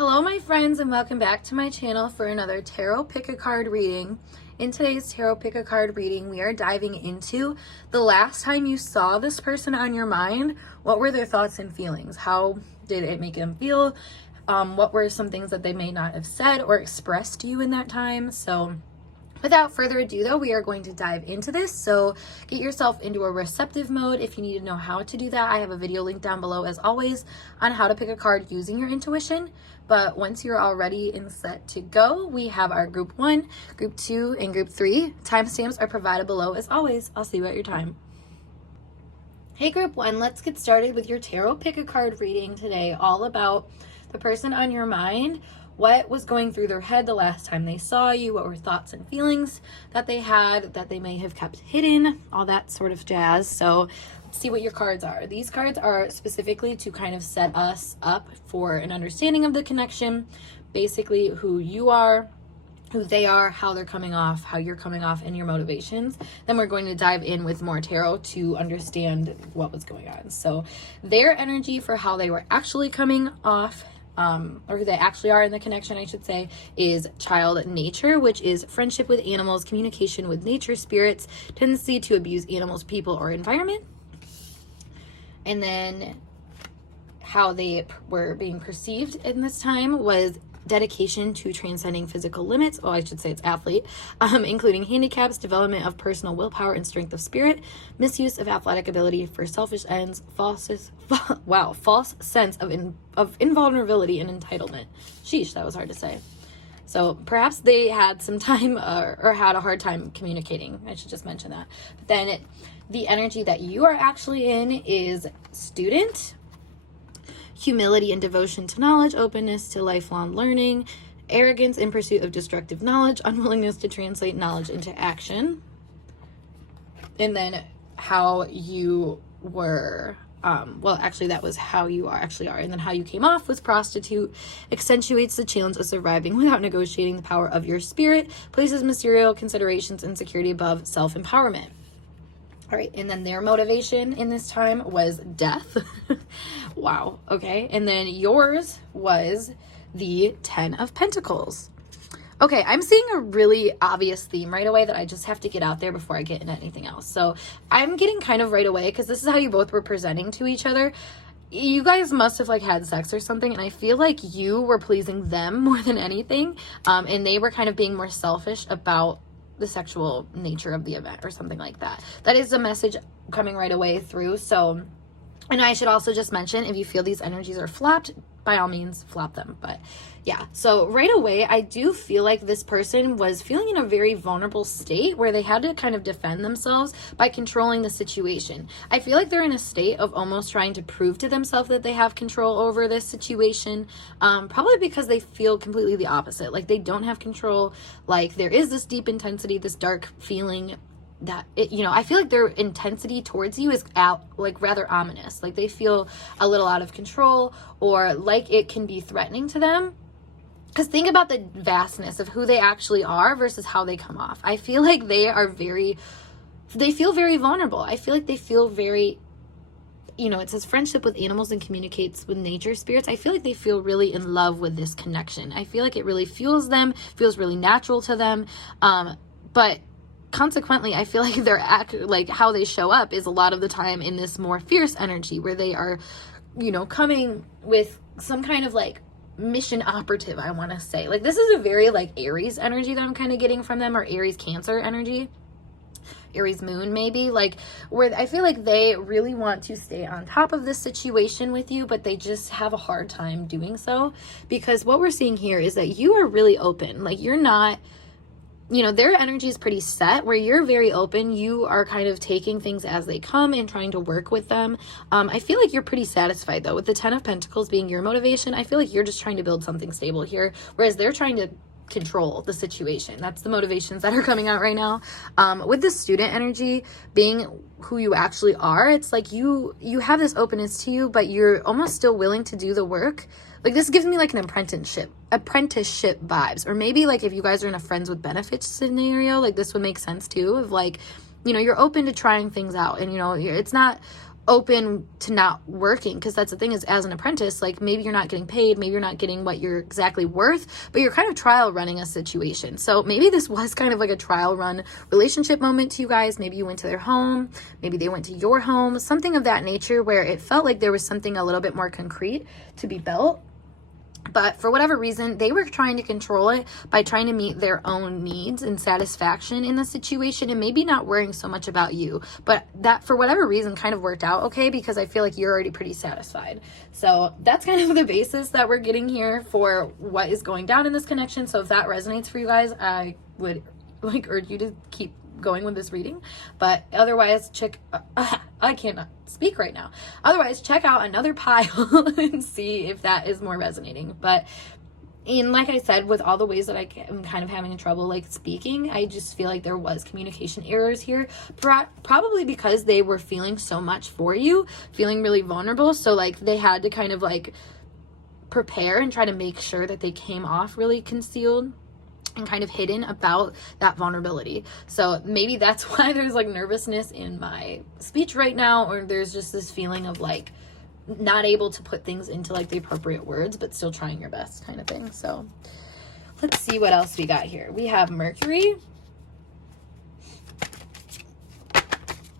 Hello my friends, and welcome back to my channel for another tarot pick a card reading. In today's tarot pick a card reading, we are diving into the last time you saw this person on your mind. What were their thoughts and feelings? How did it make them feel? What were some things that they may not have said or expressed to you in that time? So without further ado though, we are going to dive into this. So get yourself into a receptive mode. If you need to know how to do that, I have a video link down below as always on how to pick a card using your intuition. But once you're all ready and set to go, we have our group 1, group 2, and group 3. Timestamps are provided below as always. I'll see you at your time. Hey group 1, let's get started with your tarot pick a card reading today, all about the person on your mind. What was going through their head the last time they saw you? What were thoughts and feelings that they had that they may have kept hidden? All that sort of jazz. So let's see what your cards are. These cards are specifically to kind of set us up for an understanding of the connection, basically who you are, who they are, how they're coming off, how you're coming off, and your motivations. Then we're going to dive in with more tarot to understand what was going on. So their energy for how they were actually coming off, or who they actually are in the connection, I should say, is child nature, which is friendship with animals, communication with nature spirits, tendency to abuse animals, people, or environment. And then how they were being perceived in this time was dedication to transcending physical limits. Oh, I should say it's athlete, including handicaps, development of personal willpower and strength of spirit, misuse of athletic ability for selfish ends, false sense of invulnerability and entitlement. Sheesh, that was hard to say. So perhaps they had some time or had a hard time communicating. I should just mention that. But then the energy that you are actually in is student, humility and devotion to knowledge, openness to lifelong learning, arrogance in pursuit of destructive knowledge, unwillingness to translate knowledge into action. And then how you were, that was how you actually are. And then how you came off was prostitute, accentuates the challenge of surviving without negotiating the power of your spirit, places material considerations and security above self-empowerment. All right, and then their motivation in this time was death. Wow, okay. And then yours was the 10 of Pentacles. Okay, I'm seeing a really obvious theme right away that I just have to get out there before I get into anything else. So I'm getting kind of right away, because this is how you both were presenting to each other. You guys must have had sex or something, and I feel like you were pleasing them more than anything, and they were kind of being more selfish about the sexual nature of the event or something like that. That is a message coming right away through. So, and I should also just mention, if you feel these energies are flopped, by all means flop them. But yeah, so right away I do feel like this person was feeling in a very vulnerable state where they had to kind of defend themselves by controlling the situation. I feel like they're in a state of almost trying to prove to themselves that they have control over this situation, probably because they feel completely the opposite. Like they don't have control. Like there is this deep intensity, this dark feeling that I feel like their intensity towards you is rather ominous. Like they feel a little out of control, or like it can be threatening to them. Because think about the vastness of who they actually are versus how they come off. I feel like they feel very vulnerable. I feel like they feel very, it says friendship with animals and communicates with nature spirits. I feel like they feel really in love with this connection. I feel like it really fuels them, feels really natural to them. But consequently, I feel like how they show up is a lot of the time in this more fierce energy where they are, coming with some kind of mission operative, I want to say. This is a very Aries energy that I'm kind of getting from them, or Aries Cancer energy. Aries moon maybe, where I feel like they really want to stay on top of this situation with you, but they just have a hard time doing so, because what we're seeing here is that you are really open. You're not, their energy is pretty set, where you're very open. You are kind of taking things as they come and trying to work with them. I feel like you're pretty satisfied though, with the 10 of Pentacles being your motivation. I feel like you're just trying to build something stable here, whereas they're trying to control the situation. That's the motivations that are coming out right now. With the student energy being who you actually are, it's like you have this openness to you, but you're almost still willing to do the work. This gives me an apprenticeship vibes, or maybe if you guys are in a friends with benefits scenario, this would make sense too, of you're open to trying things out, and it's not open to not working, because that's the thing, is as an apprentice, like maybe you're not getting paid, maybe you're not getting what you're exactly worth, but you're kind of trial running a situation. So maybe this was kind of like a trial run relationship moment to you guys. Maybe you went to their home, maybe they went to your home, something of that nature, where it felt like there was something a little bit more concrete to be built. But for whatever reason, they were trying to control it by trying to meet their own needs and satisfaction in the situation, and maybe not worrying so much about you. But that, for whatever reason, kind of worked out okay, because I feel like you're already pretty satisfied. So that's kind of the basis that we're getting here for what is going down in this connection. So if that resonates for you guys, I would like urge you to keep going with this reading. But otherwise, I cannot speak right now. Otherwise, check out another pile and see if that is more resonating. But like I said, with all the ways that I am kind of having trouble like speaking, I just feel like there was communication errors here, probably because they were feeling so much for you, feeling really vulnerable. So like they had to kind of like prepare and try to make sure that they came off really concealed and kind of hidden about that vulnerability. So maybe that's why there's like nervousness in my speech right now, or there's just this feeling of like not able to put things into like the appropriate words, but still trying your best kind of thing. So let's see what else we got here. We have Mercury.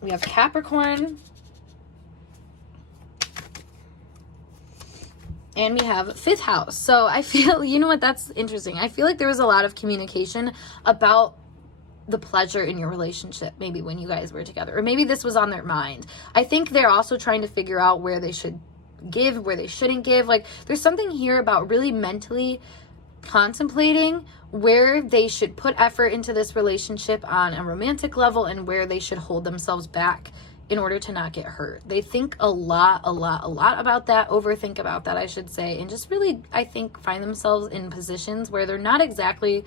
We have Capricorn. And we have 5th house. So I feel, you know what, that's interesting. I feel like there was a lot of communication about the pleasure in your relationship, maybe when you guys were together, or maybe this was on their mind. I think they're also trying to figure out where they should give, where they shouldn't give. Like there's something here about really mentally contemplating where they should put effort into this relationship on a romantic level and where they should hold themselves back in order to not get hurt. They think a lot about that, overthink about that, I should say, and just really, I think, find themselves in positions where they're not exactly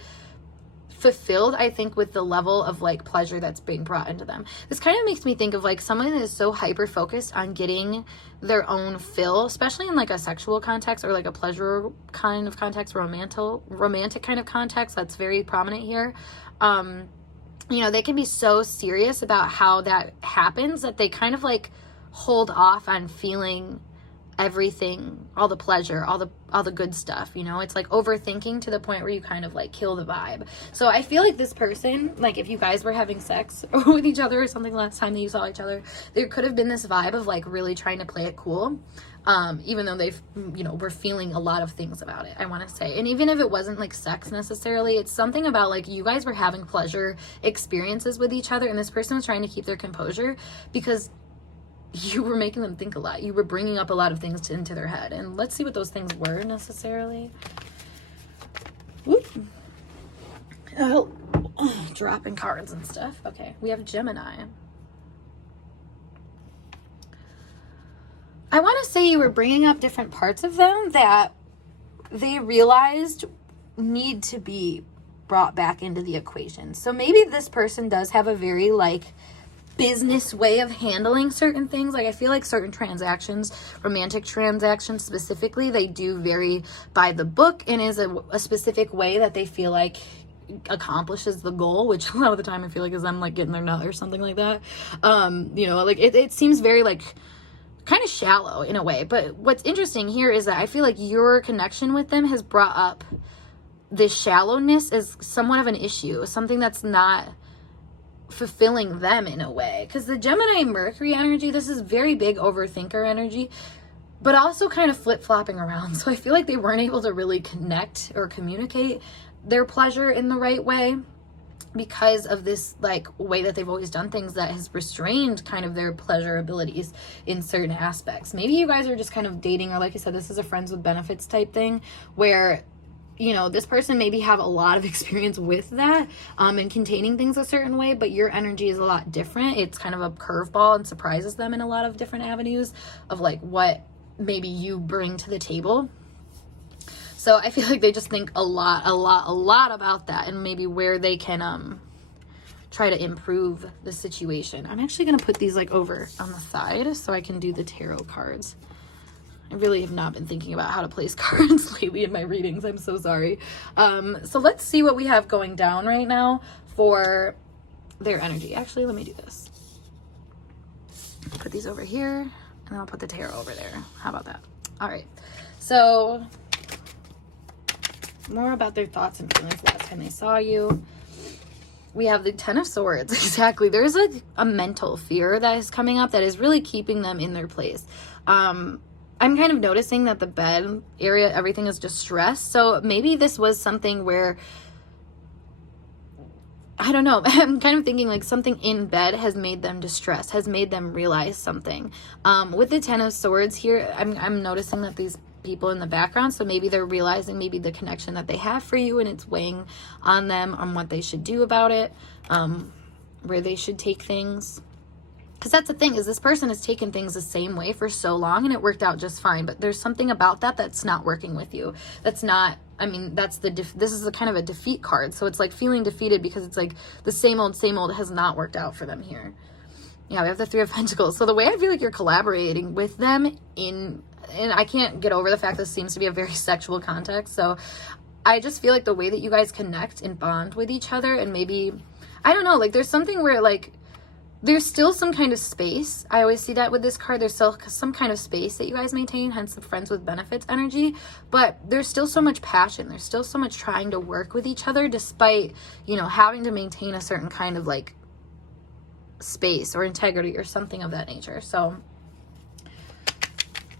fulfilled, I think, with the level of like pleasure that's being brought into them. This kind of makes me think of like someone that is so hyper focused on getting their own fill, especially in like a sexual context or like a pleasure kind of context, romantic kind of context that's very prominent here. You know, they can be so serious about how that happens that they kind of like hold off on feeling everything, all the pleasure, all the good stuff, you know. It's like overthinking to the point where you kind of like kill the vibe. So I feel like this person, like if you guys were having sex with each other or something last time that you saw each other, there could have been this vibe of like really trying to play it cool, even though they've, you know, were feeling a lot of things about it, I want to say. And even if it wasn't like sex necessarily, it's something about like you guys were having pleasure experiences with each other, and this person was trying to keep their composure because you were making them think a lot. You were bringing up a lot of things into their head. And let's see what those things were necessarily. Whoop. Oh, dropping cards and stuff. Okay, we have Gemini. I want to say you were bringing up different parts of them that they realized need to be brought back into the equation. So maybe this person does have a very like business way of handling certain things. Like I feel like certain transactions, romantic transactions specifically, they do vary by the book and is a specific way that they feel like accomplishes the goal, which a lot of the time I feel like is them like getting their nut or something like that. You know, like it seems very like kind of shallow in a way. But what's interesting here is that I feel like your connection with them has brought up this shallowness as somewhat of an issue, something that's not fulfilling them in a way. Because the Gemini Mercury energy, this is very big overthinker energy, but also kind of flip-flopping around. So I feel like they weren't able to really connect or communicate their pleasure in the right way because of this like way that they've always done things that has restrained kind of their pleasure abilities in certain aspects. Maybe you guys are just kind of dating, or like I said, this is a friends with benefits type thing where, you know, this person maybe have a lot of experience with that and containing things a certain way, but your energy is a lot different. It's kind of a curveball and surprises them in a lot of different avenues of like what maybe you bring to the table. So I feel like they just think a lot about that and maybe where they can try to improve the situation. I'm actually going to put these like over on the side so I can do the tarot cards. I really have not been thinking about how to place cards lately in my readings. I'm so sorry. So let's see what we have going down right now for their energy. Actually, let me do this. put these over here, and then I'll put the tarot over there. How about that? All right. So more about their thoughts and feelings last time they saw you. We have the Ten of Swords. Exactly. There's a mental fear that is coming up that is really keeping them in their place. I'm kind of noticing that the bed area, everything is distressed. So maybe this was something where, I don't know, I'm kind of thinking like something in bed has made them distressed, has made them realize something. With the Ten of Swords here, I'm noticing that these people in the background, so maybe they're realizing maybe the connection that they have for you, and it's weighing on them on what they should do about it, where they should take things. Because that's the thing, is this person has taken things the same way for so long and it worked out just fine, but there's something about that that's not working with you. That's not, I mean, that's this is a kind of a defeat card, so it's like feeling defeated because it's like the same old has not worked out for them here. Yeah, we have the Three of Pentacles. So the way I feel like you're collaborating with them and I can't get over the fact this seems to be a very sexual context, so I just feel like the way that you guys connect and bond with each other, and maybe, I don't know, like there's something where like there's still some kind of space. I always see that with this card. There's still some kind of space that you guys maintain, hence the friends with benefits energy. But there's still so much passion. There's still so much trying to work with each other despite, you know, having to maintain a certain kind of like space or integrity or something of that nature. So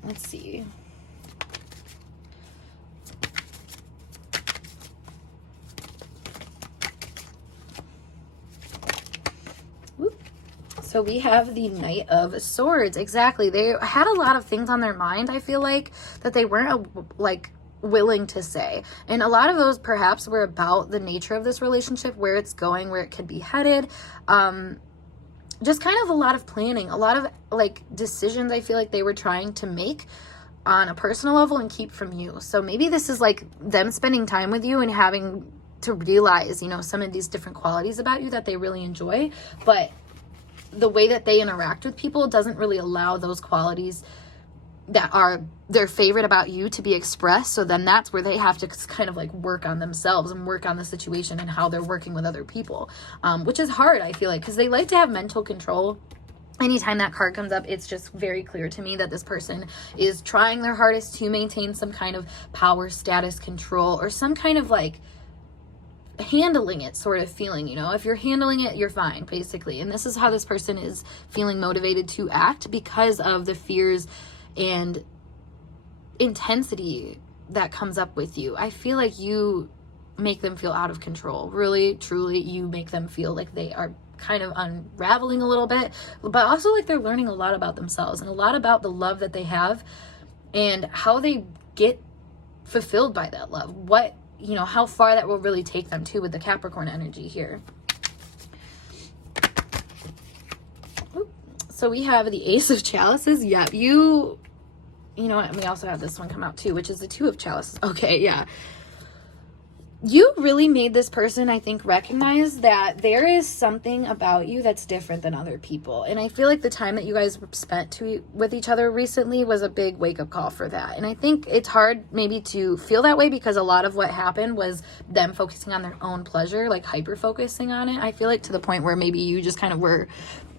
let's see. So we have the Knight of Swords. Exactly. They had a lot of things on their mind, I feel like, that they weren't like willing to say. And a lot of those perhaps were about the nature of this relationship, where it's going, where it could be headed. Just kind of a lot of planning, a lot of like decisions I feel like they were trying to make on a personal level and keep from you. So maybe this is like them spending time with you and having to realize, you know, some of these different qualities about you that they really enjoy, but the way that they interact with people doesn't really allow those qualities that are their favorite about you to be expressed. So then that's where they have to kind of like work on themselves and work on the situation and how they're working with other people, which is hard, I feel like, because they like to have mental control. Anytime that card comes up, it's just very clear to me that this person is trying their hardest to maintain some kind of power, status, control, or some kind of like handling it sort of feeling, you know. If you're handling it, you're fine, basically. And this is how this person is feeling motivated to act, because of the fears and intensity that comes up with you. I feel like you make them feel out of control. Really, truly, you make them feel like they are kind of unraveling a little bit, but also like they're learning a lot about themselves and a lot about the love that they have and how they get fulfilled by that love. What, you know, how far that will really take them too, with the Capricorn energy here. Oop. So we have the Ace of Chalices. Yeah, you know what? We also have this one come out too, which is the Two of Chalices. Okay, yeah. You really made this person, I think, recognize that there is something about you that's different than other people. And I feel like the time that you guys spent with each other recently was a big wake-up call for that. And I think it's hard maybe to feel that way, because a lot of what happened was them focusing on their own pleasure, like hyper-focusing on it. I feel like to the point where maybe you just kind of were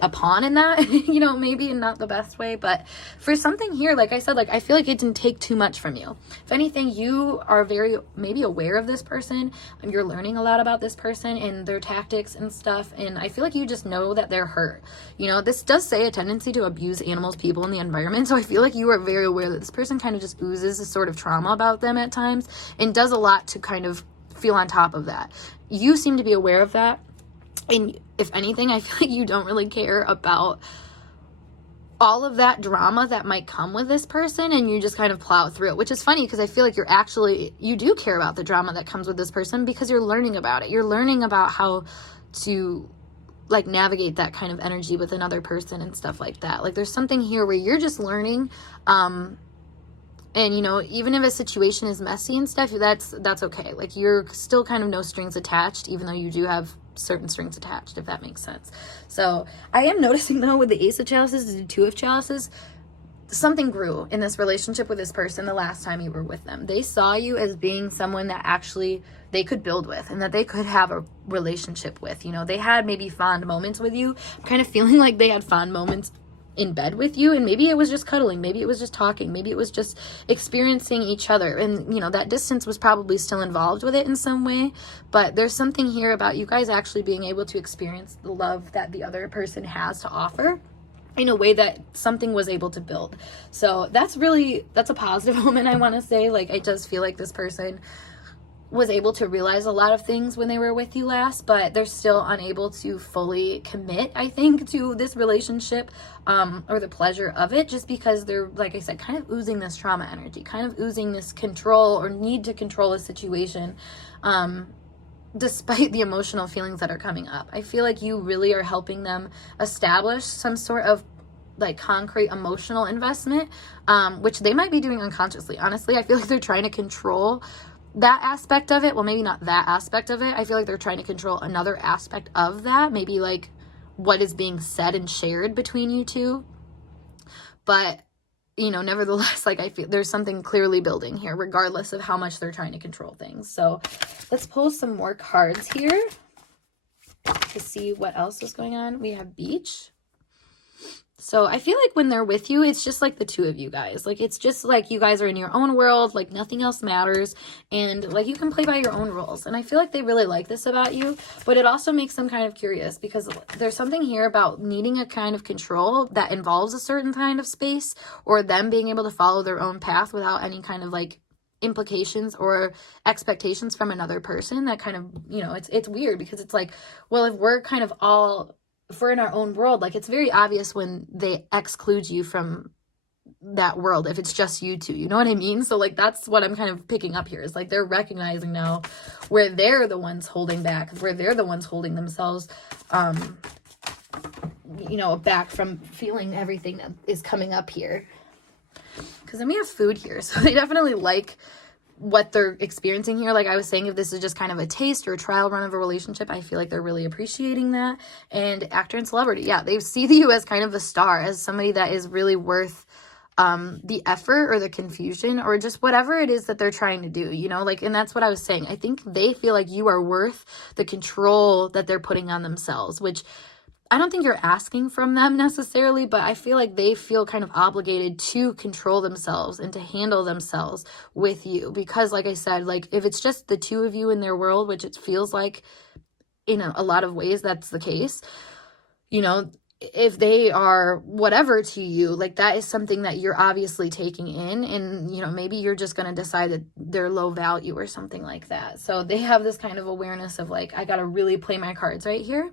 a pawn in that, you know, maybe in not the best way. But for something here, like I said, like I feel like it didn't take too much from you. If anything, you are very maybe aware of this person, and you're learning a lot about this person and their tactics and stuff. And I feel like you just know that they're hurt. You know, this does say a tendency to abuse animals, people, and the environment. So I feel like you are very aware that this person kind of just oozes a sort of trauma about them at times and does a lot to kind of feel on top of that. You seem to be aware of that. And if anything, I feel like you don't really care about all of that drama that might come with this person, and you just kind of plow through it, which is funny because I feel like you do care about the drama that comes with this person, because you're learning about it. You're learning about how to like navigate that kind of energy with another person and stuff like that. Like there's something here where you're just learning, and you know, even if a situation is messy and stuff, that's okay. Like you're still kind of no strings attached, even though you do have certain strings attached, if that makes sense. So I am noticing though, with the Ace of Chalices and the Two of Chalices, something grew in this relationship with this person the last time you were with them. They saw you as being someone that actually they could build with and that they could have a relationship with. You know, they had maybe fond moments with you. I'm kind of feeling like they had fond moments in bed with you, and maybe it was just cuddling, maybe it was just talking, maybe it was just experiencing each other, and you know, that distance was probably still involved with it in some way, but there's something here about you guys actually being able to experience the love that the other person has to offer in a way that something was able to build. So that's a positive moment, I want to say. Like, it does feel like this person was able to realize a lot of things when they were with you last, but they're still unable to fully commit, I think, to this relationship, or the pleasure of it, just because they're, like I said, kind of oozing this trauma energy, kind of oozing this control or need to control a situation, despite the emotional feelings that are coming up. I feel like you really are helping them establish some sort of like concrete emotional investment, which they might be doing unconsciously. Honestly, I feel like they're trying to control that aspect of it. Well, maybe not that aspect of it. I feel like they're trying to control another aspect of that, maybe like what is being said and shared between you two. But you know, nevertheless, like, I feel there's something clearly building here, regardless of how much they're trying to control things. So let's pull some more cards here to see what else is going on. We have Beach. So I feel like when they're with you, it's just like the two of you guys. Like, it's just like you guys are in your own world, like nothing else matters, and like you can play by your own rules. And I feel like they really like this about you, but it also makes them kind of curious, because there's something here about needing a kind of control that involves a certain kind of space, or them being able to follow their own path without any kind of like implications or expectations from another person. That kind of, you know, it's weird, because it's like, well, if we're kind of all, if we're in our own world, like, it's very obvious when they exclude you from that world, if it's just you two, you know what I mean? So like, that's what I'm kind of picking up here, is like they're recognizing now where they're the ones holding back, where they're the ones holding themselves you know, back from feeling everything that is coming up here. Because then we have Food here, so they definitely like what they're experiencing here. Like I was saying, if this is just kind of a taste or a trial run of a relationship, I feel like they're really appreciating that. And Actor and Celebrity, yeah, they see you as kind of a star, as somebody that is really worth the effort or the confusion or just whatever it is that they're trying to do, you know, like, and that's what I was saying. I think they feel like you are worth the control that they're putting on themselves, which I don't think you're asking from them necessarily, but I feel like they feel kind of obligated to control themselves and to handle themselves with you. Because like I said, like, if it's just the two of you in their world, which it feels like in a lot of ways that's the case, you know, if they are whatever to you, like, that is something that you're obviously taking in, and, you know, maybe you're just going to decide that they're low value or something like that. So they have this kind of awareness of like, I got to really play my cards right here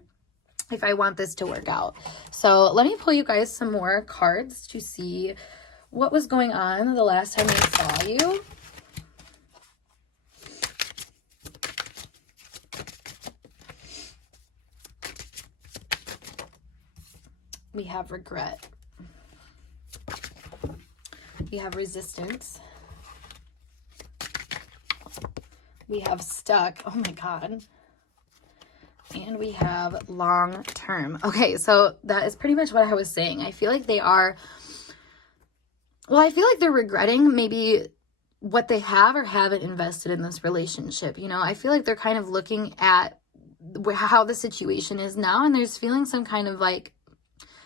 if I want this to work out. So let me pull you guys some more cards to see what was going on the last time I saw you. We have regret. We have resistance. We have stuck. Oh my God. And we have long term. Okay, so that is pretty much what I was saying. I feel like they are, well, I feel like they're regretting maybe what they have or haven't invested in this relationship. You know, I feel like they're kind of looking at how the situation is now, and there's feeling some kind of like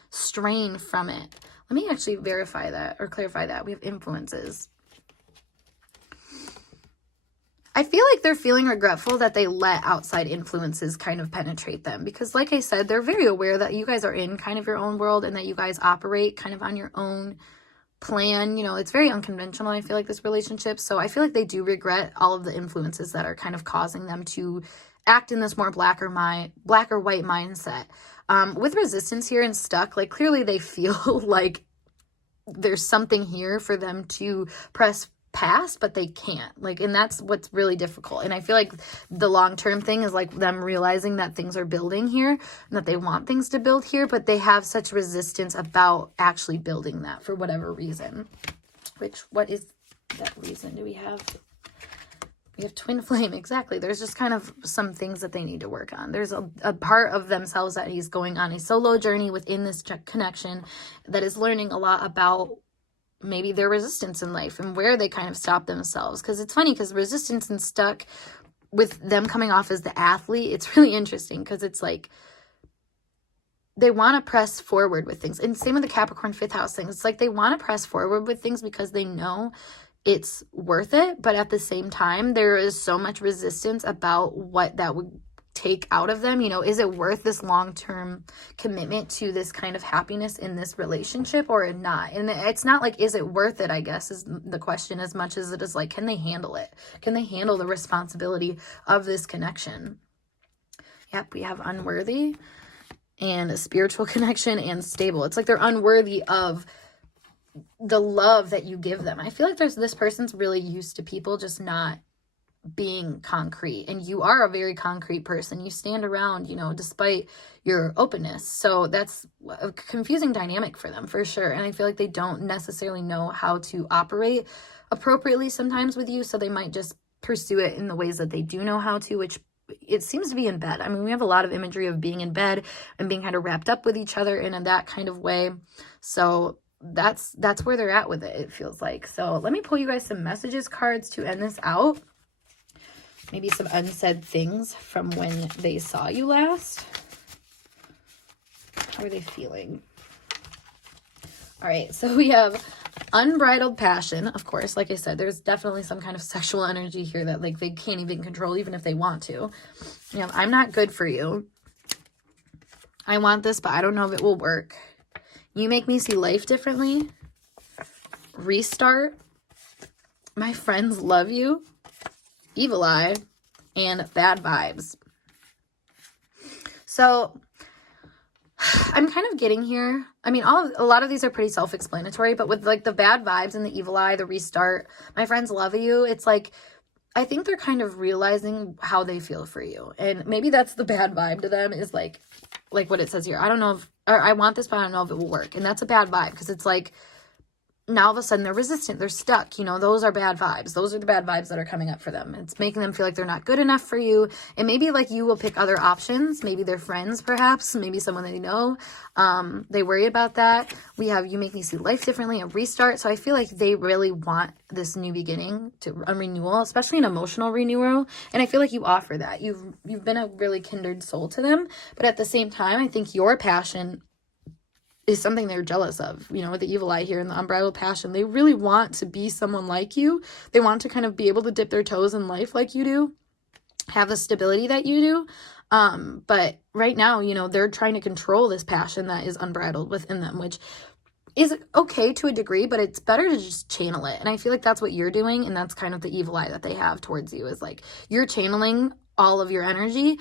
strain from it. Let me actually verify that or clarify that. We have influences. I feel like they're feeling regretful that they let outside influences kind of penetrate them, because like I said, they're very aware that you guys are in kind of your own world and that you guys operate kind of on your own plan. You know, it's very unconventional, I feel like, this relationship. So I feel like they do regret all of the influences that are kind of causing them to act in this more black or white mindset. With resistance here and stuck, like, clearly they feel like there's something here for them to press past, but they can't, like, and that's what's really difficult. And I feel like the long-term thing is like them realizing that things are building here and that they want things to build here, but they have such resistance about actually building that for whatever reason. What is that reason? Do we have twin flame? Exactly. There's just kind of some things that they need to work on. There's a part of themselves that he's going on a solo journey within this connection that is learning a lot about maybe their resistance in life and where they kind of stop themselves. Because it's funny, because resistance and stuck, with them coming off as the athlete, it's really interesting, because it's like they want to press forward with things. And same with the Capricorn 5th house thing. It's like they want to press forward with things because they know it's worth it. But at the same time, there is so much resistance about what that would take out of them. You know, is it worth this long-term commitment to this kind of happiness in this relationship or not? And it's not like, is it worth it, I guess, is the question, as much as it is like, can they handle it? Can they handle the responsibility of this connection? Yep, we have unworthy and a spiritual connection and stable. It's like they're unworthy of the love that you give them. I feel like this person's really used to people just not being concrete, and you are a very concrete person. You stand around, you know, despite your openness. So that's a confusing dynamic for them for sure. And I feel like they don't necessarily know how to operate appropriately sometimes with you. So they might just pursue it in the ways that they do know how to, which it seems to be in bed. I mean, we have a lot of imagery of being in bed and being kind of wrapped up with each other in that kind of way. So that's where they're at with it, it feels like. So let me pull you guys some messages cards to end this out. Maybe some unsaid things from when they saw you last. How are they feeling? All right, so we have unbridled passion. Of course, like I said, there's definitely some kind of sexual energy here that like they can't even control, even if they want to. You know, I'm not good for you. I want this, but I don't know if it will work. You make me see life differently. Restart. My friends love you. Evil eye. And bad vibes. So I'm kind of getting here. I mean, a lot of these are pretty self-explanatory, but with like the bad vibes and the evil eye, the restart, my friends love you. It's like, I think they're kind of realizing how they feel for you. And maybe that's the bad vibe to them, is like what it says here. I don't know if, or I want this, but I don't know if it will work. And that's a bad vibe, because it's like, now all of a sudden they're resistant, they're stuck, you know, those are bad vibes. Those are the bad vibes that are coming up for them. It's making them feel like they're not good enough for you. And maybe like you will pick other options, maybe their friends, perhaps, maybe someone they know. They worry about that. We have you make me see life differently, a restart. So I feel like they really want this new beginning, a renewal, especially an emotional renewal. And I feel like you offer that. You've been a really kindred soul to them. But at the same time, I think your passion is something they're jealous of, you know, with the evil eye here and the unbridled passion. They really want to be someone like you. They want to kind of be able to dip their toes in life like you do, have the stability that you do. But right now, you know, they're trying to control this passion that is unbridled within them, which is okay to a degree, but it's better to just channel it. And I feel like that's what you're doing. And that's kind of the evil eye that they have towards you, is like you're channeling all of your energy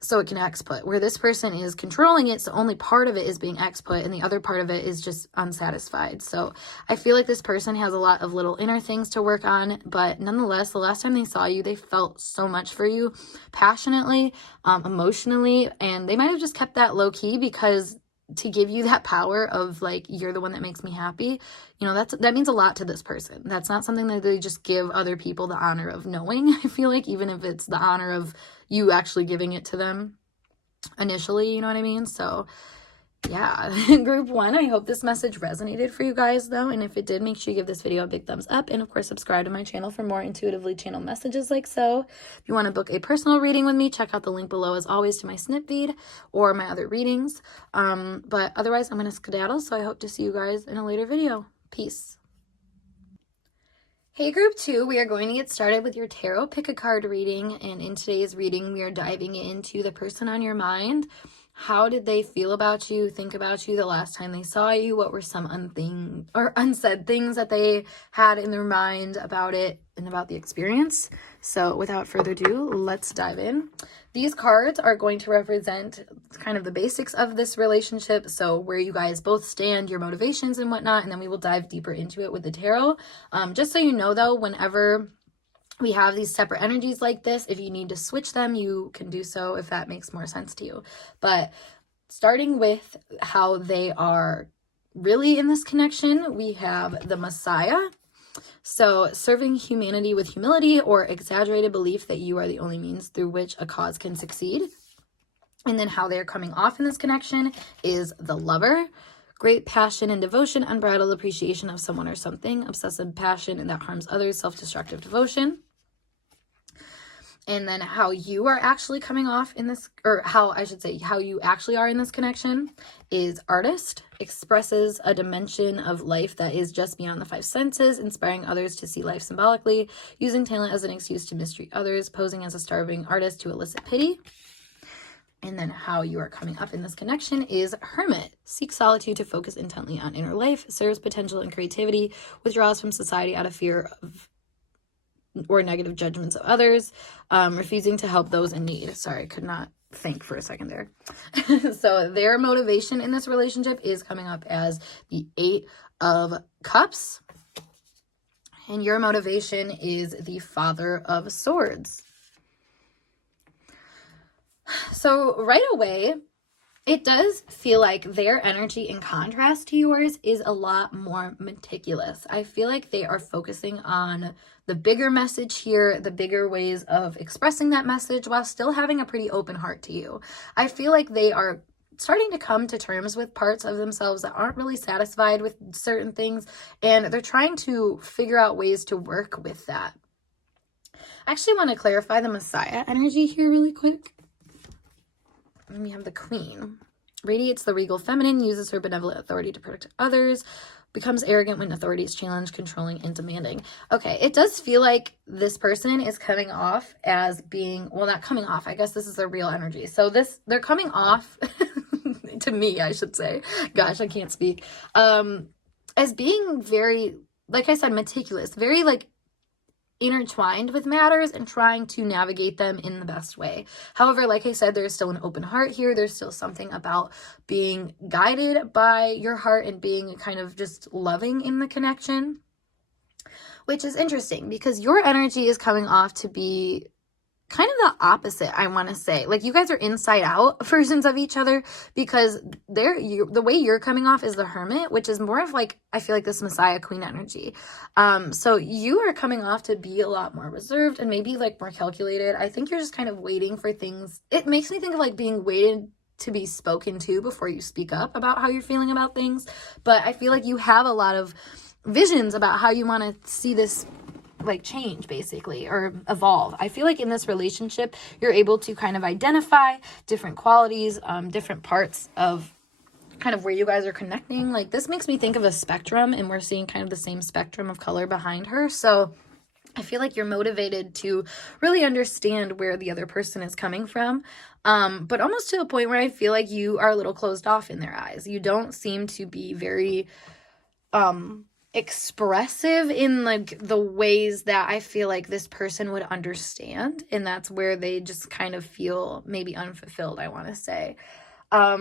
so it can exput, where this person is controlling it. So only part of it is being exput and the other part of it is just unsatisfied. So I feel like this person has a lot of little inner things to work on, but nonetheless, the last time they saw you, they felt so much for you passionately, emotionally, and they might have just kept that low key because to give you that power of like, you're the one that makes me happy, you know, that means a lot to this person. That's not something that they just give other people the honor of knowing. I feel like, even if it's the honor of you actually giving it to them initially, you know what I mean? So yeah, group 1, I hope this message resonated for you guys though, and if it did, make sure you give this video a big thumbs up, and of course subscribe to my channel for more intuitively channeled messages like so. If you want to book a personal reading with me, check out the link below as always to my snip feed or my other readings. But otherwise, I'm going to skedaddle, so I hope to see you guys in a later video. Peace. Hey group 2, we are going to get started with your tarot pick a card reading, and in today's reading we are diving into the person on your mind. How did they feel about you, think about you the last time they saw you? What were some unsaid things that they had in their mind about it and about the experience? So without further ado, let's dive in. These cards are going to represent kind of the basics of this relationship, so where you guys both stand, your motivations and whatnot, and then we will dive deeper into it with the tarot. Just so you know though, whenever we have these separate energies like this, if you need to switch them, you can do so if that makes more sense to you. But starting with how they are really in this connection, we have the Messiah. So serving humanity with humility or exaggerated belief that you are the only means through which a cause can succeed. And then how they're coming off in this connection is the Lover. Great passion and devotion, unbridled appreciation of someone or something, obsessive passion and that harms others, self-destructive devotion. And then how you are actually coming off in this, or how I should say, how you actually are in this connection is artist, expresses a dimension of life that is just beyond the five senses, inspiring others to see life symbolically, using talent as an excuse to mistreat others, posing as a starving artist to elicit pity. And then how you are coming up in this connection is hermit, seeks solitude to focus intently on inner life, serves potential and creativity, withdraws from society out of fear of or negative judgments of others, refusing to help those in need. Sorry, could not think for a second there. So their motivation in this relationship is coming up as the 8 of Cups. And your motivation is the Father of Swords. So right away, it does feel like their energy, in contrast to yours, is a lot more meticulous. I feel like they are focusing on the bigger message here, the bigger ways of expressing that message while still having a pretty open heart to you. I feel like they are starting to come to terms with parts of themselves that aren't really satisfied with certain things, and they're trying to figure out ways to work with that. I actually want to clarify the Messiah energy here really quick. And we have the Queen. Radiates the regal feminine, uses her benevolent authority to protect others, becomes arrogant when authority is challenged, controlling and demanding. Okay, it does feel like this person is coming off as being, well, not coming off, I guess this is their real energy. So they're coming off, to me, I should say, gosh, I can't speak, as being very, like I said, meticulous, very like intertwined with matters and trying to navigate them in the best way. However, like I said, there's still an open heart here. There's still something about being guided by your heart and being kind of just loving in the connection, which is interesting because your energy is coming off to be kind of the opposite, I want to say. Like, you guys are inside out versions of each other, because the way you're coming off is the Hermit, which is more of like, I feel like this Messiah Queen energy. So you are coming off to be a lot more reserved and maybe like more calculated. I think you're just kind of waiting for things. It makes me think of like being waited to be spoken to before you speak up about how you're feeling about things. But I feel like you have a lot of visions about how you want to see this like change, basically, or evolve. I feel like in this relationship, you're able to kind of identify different qualities, different parts of kind of where you guys are connecting. Like, this makes me think of a spectrum, and we're seeing kind of the same spectrum of color behind her. So I feel like you're motivated to really understand where the other person is coming from, but almost to a point where I feel like you are a little closed off in their eyes. You don't seem to be very expressive in like the ways that I feel like this person would understand, and that's where they just kind of feel maybe unfulfilled, I want to say. Let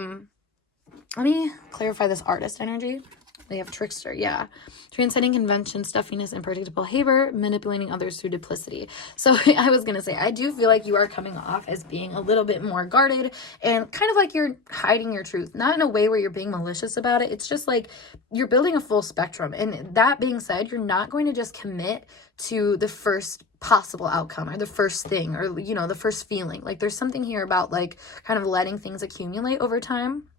me clarify this artist energy. We have trickster, yeah. Transcending convention, stuffiness, and predictable behavior, manipulating others through duplicity. So I was going to say, I do feel like you are coming off as being a little bit more guarded and kind of like you're hiding your truth. Not in a way where you're being malicious about it. It's just like you're building a full spectrum. And that being said, you're not going to just commit to the first possible outcome or the first thing or, you know, the first feeling. Like, there's something here about like kind of letting things accumulate over time.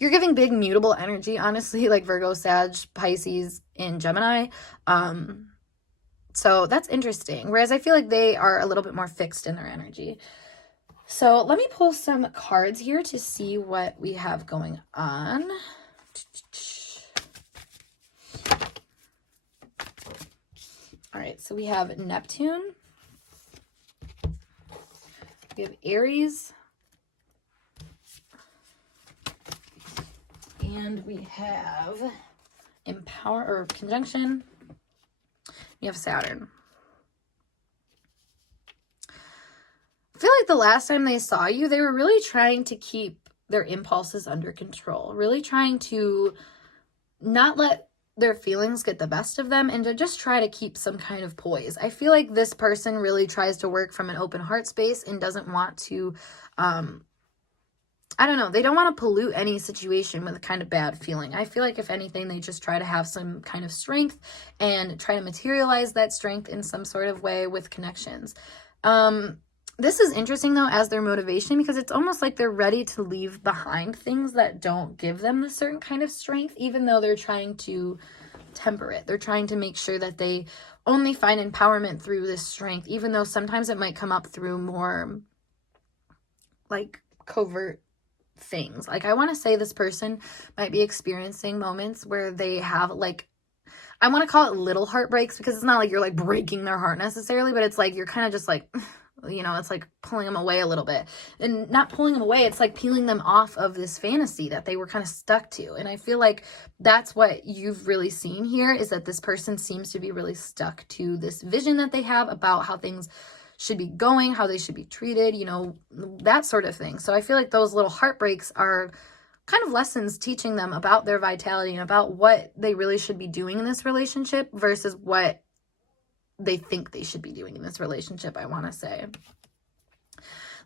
You're giving big mutable energy, honestly, like Virgo, Sag, Pisces, and Gemini. So that's interesting. Whereas I feel like they are a little bit more fixed in their energy. So let me pull some cards here to see what we have going on. All right, so we have Neptune. We have Aries. And we have Empower or Conjunction. We have Saturn. I feel like the last time they saw you, they were really trying to keep their impulses under control. Really trying to not let their feelings get the best of them and to just try to keep some kind of poise. I feel like this person really tries to work from an open heart space and doesn't want to I don't know, they don't want to pollute any situation with a kind of bad feeling. I feel like if anything, they just try to have some kind of strength and try to materialize that strength in some sort of way with connections. This is interesting, though, as their motivation, because it's almost like they're ready to leave behind things that don't give them a certain kind of strength, even though they're trying to temper it. They're trying to make sure that they only find empowerment through this strength, even though sometimes it might come up through more like covert things. Like, I want to say this person might be experiencing moments where they have like, I want to call it little heartbreaks, because it's not like you're like breaking their heart necessarily, but it's like you're kind of just like, you know, it's like pulling them away a little bit. And not pulling them away, it's like peeling them off of this fantasy that they were kind of stuck to. And I feel like that's what you've really seen here, is that this person seems to be really stuck to this vision that they have about how things should be going, how they should be treated, you know, that sort of thing. So I feel like those little heartbreaks are kind of lessons teaching them about their vitality and about what they really should be doing in this relationship versus what they think they should be doing in this relationship, I want to say.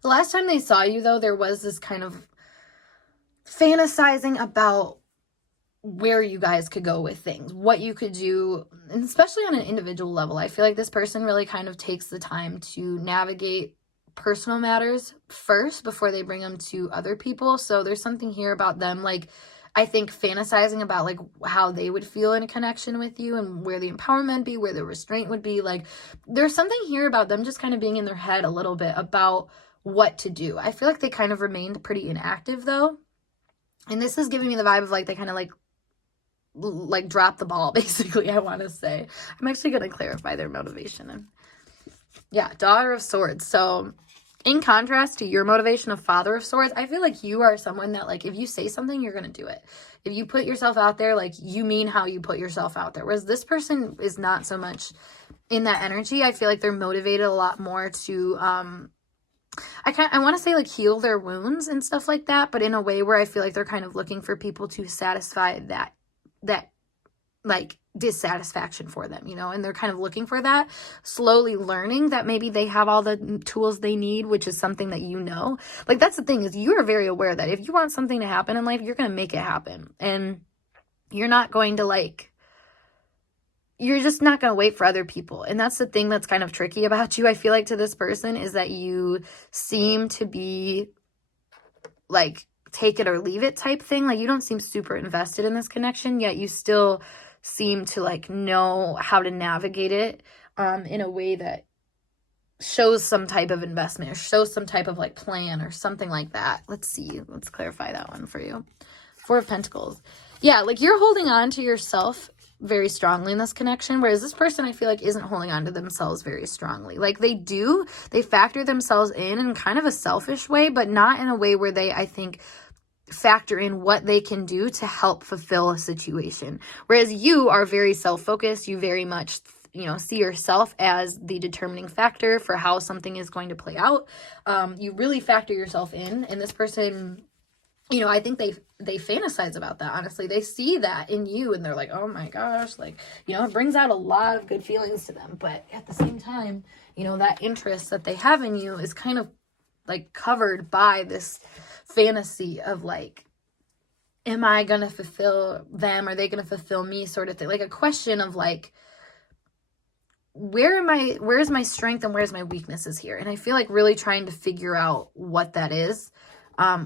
The last time they saw you, though, there was this kind of fantasizing about where you guys could go with things, what you could do, and especially on an individual level. I feel like this person really kind of takes the time to navigate personal matters first before they bring them to other people. So there's something here about them, like, I think fantasizing about like how they would feel in a connection with you and where the empowerment would be, where the restraint would be. Like, there's something here about them just kind of being in their head a little bit about what to do. I feel like they kind of remained pretty inactive, though. And this is giving me the vibe of like they kind of like drop the ball, basically, I want to say. I'm actually going to clarify their motivation. And yeah, Daughter of Swords. So in contrast to your motivation of Father of Swords, I feel like you are someone that, like, if you say something, you're going to do it. If you put yourself out there, like, you mean how you put yourself out there. Whereas this person is not so much in that energy. I feel like they're motivated a lot more to, I want to say, like, heal their wounds and stuff like that, but in a way where I feel like they're kind of looking for people to satisfy that like dissatisfaction for them, you know, and they're kind of looking for that, slowly learning that maybe they have all the tools they need, which is something that, you know, like, that's the thing, is you are very aware that if you want something to happen in life, you're going to make it happen, and you're not going to you're just not going to wait for other people. And that's the thing that's kind of tricky about you, I feel like, to this person, is that you seem to be like take it or leave it type thing. Like, you don't seem super invested in this connection, yet you still seem to like know how to navigate it in a way that shows some type of investment or shows some type of like plan or something like that. Let's see. Let's clarify that one for you. Four of Pentacles. Yeah, like, you're holding on to yourself very strongly in this connection, whereas this person, I feel like, isn't holding on to themselves very strongly. Like, they factor themselves in kind of a selfish way, but not in a way where they, I think, factor in what they can do to help fulfill a situation. Whereas you are very self-focused. You very much, you know, see yourself as the determining factor for how something is going to play out. You really factor yourself in, and this person, you know, I think they fantasize about that, honestly. They see that in you, and they're like, oh my gosh, like, you know, it brings out a lot of good feelings to them. But at the same time, you know, that interest that they have in you is kind of like covered by this fantasy of like, am I going to fulfill them? Are they going to fulfill me, sort of thing? Like a question of like, where's my strength and where's my weaknesses here? And I feel like really trying to figure out what that is,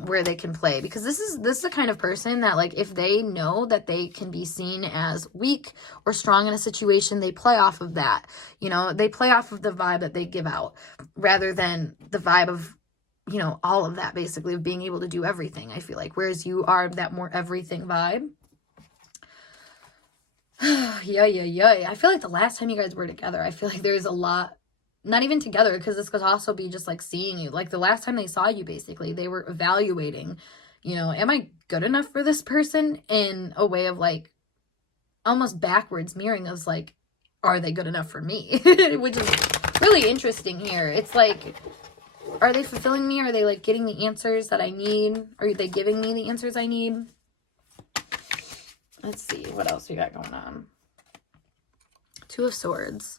where they can play, because this is the kind of person that, like, if they know that they can be seen as weak or strong in a situation, they play off of that. You know, they play off of the vibe that they give out rather than the vibe of, you know, all of that, basically, of being able to do everything, I feel like, whereas you are that more everything vibe. Yeah. I feel like the last time you guys were together, I feel like there's a lot, not even together, because this could also be just like seeing you. Like, the last time they saw you, basically, they were evaluating, you know, am I good enough for this person, in a way of like almost backwards mirroring of like, are they good enough for me? Which is really interesting here. It's like, are they fulfilling me? Are they like getting the answers that I need? Are they giving me the answers I need? Let's see what else we got going on. Two of Swords.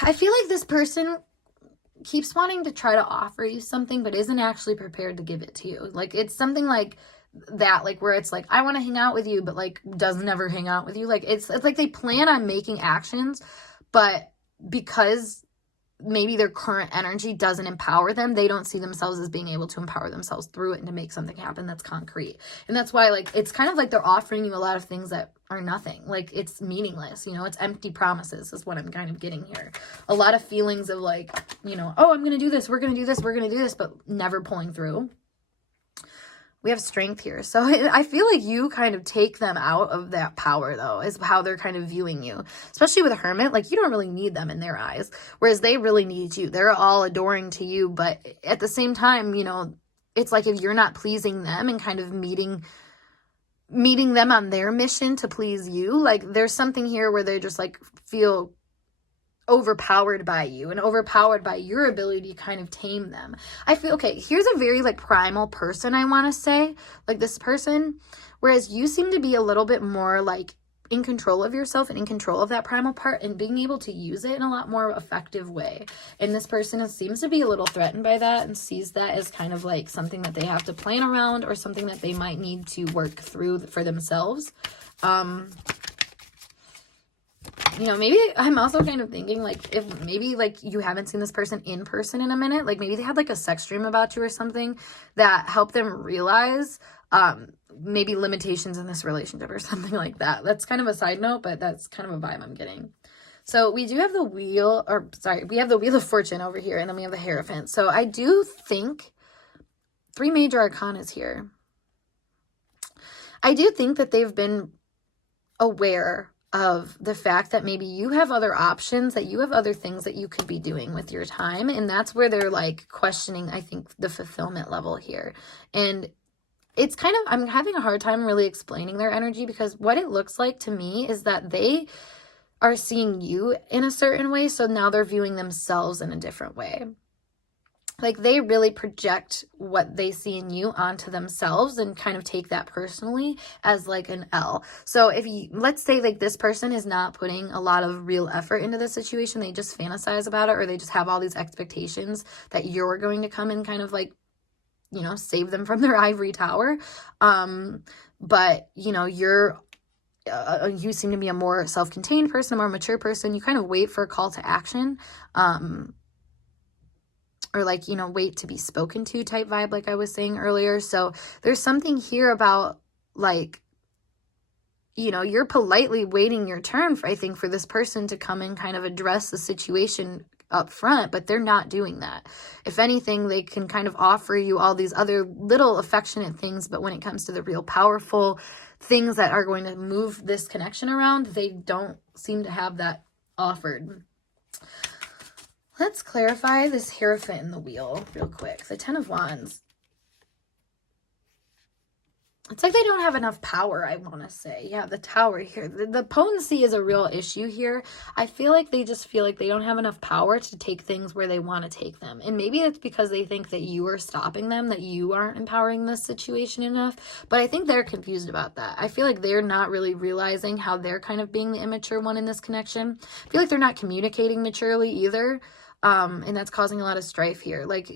I feel like this person keeps wanting to try to offer you something, but isn't actually prepared to give it to you. Like, it's something like that, like, where it's like, I want to hang out with you, but like does never hang out with you. Like, it's like they plan on making actions, but because maybe their current energy doesn't empower them. They don't see themselves as being able to empower themselves through it and to make something happen that's concrete. And that's why, like, it's kind of like they're offering you a lot of things that are nothing. Like, it's meaningless, you know, it's empty promises is what I'm kind of getting here. A lot of feelings of like, you know, oh, I'm going to do this, we're going to do this, we're going to do this, but never pulling through. We have strength here. So I feel like you kind of take them out of that power, though, is how they're kind of viewing you. Especially with a hermit, like, you don't really need them in their eyes, whereas they really need you. They're all adoring to you, but at the same time, you know, it's like if you're not pleasing them and kind of meeting them on their mission to please you, like, there's something here where they just, like, feel overpowered by you and overpowered by your ability to kind of tame them. I feel, okay, here's a very, like, primal person, I want to say, like, this person, whereas you seem to be a little bit more, like, in control of yourself and in control of that primal part and being able to use it in a lot more effective way. And this person seems to be a little threatened by that and sees that as kind of like something that they have to plan around or something that they might need to work through for themselves. You know, maybe I'm also kind of thinking, like, if maybe, like, you haven't seen this person in person in a minute, like, maybe they had, like, a sex dream about you or something that helped them realize, maybe limitations in this relationship or something like that. That's kind of a side note, but that's kind of a vibe I'm getting. So we do have the we have the Wheel of Fortune over here, and then we have the Hierophant. So I do think 3 major arcanas here. I do think that they've been aware of the fact that maybe you have other options, that you have other things that you could be doing with your time. And that's where they're, like, questioning, I think, the fulfillment level here. And it's kind of, I'm having a hard time really explaining their energy, because what it looks like to me is that they are seeing you in a certain way. So now they're viewing themselves in a different way. Like, they really project what they see in you onto themselves and kind of take that personally as, like, an L. So if you, let's say, like, this person is not putting a lot of real effort into the situation, they just fantasize about it, or they just have all these expectations that you're going to come and kind of, like, you know, save them from their ivory tower. But, you know, you seem to be a more self-contained person, a more mature person. You kind of wait for a call to action. Or, like, you know, wait to be spoken to type vibe, like I was saying earlier. So there's something here about, like, you know, you're politely waiting your turn for, I think, for this person to come and kind of address the situation up front, but they're not doing that. If anything, they can kind of offer you all these other little affectionate things, but when it comes to the real powerful things that are going to move this connection around, they don't seem to have that offered. Let's clarify this Hierophant in the wheel real quick. The 10 of Wands. It's like they don't have enough power, I want to say. Yeah, the Tower here. The potency is a real issue here. I feel like they just feel like they don't have enough power to take things where they want to take them. And maybe it's because they think that you are stopping them, that you aren't empowering this situation enough. But I think they're confused about that. I feel like they're not really realizing how they're kind of being the immature one in this connection. I feel like they're not communicating maturely either. And that's causing a lot of strife here. Like,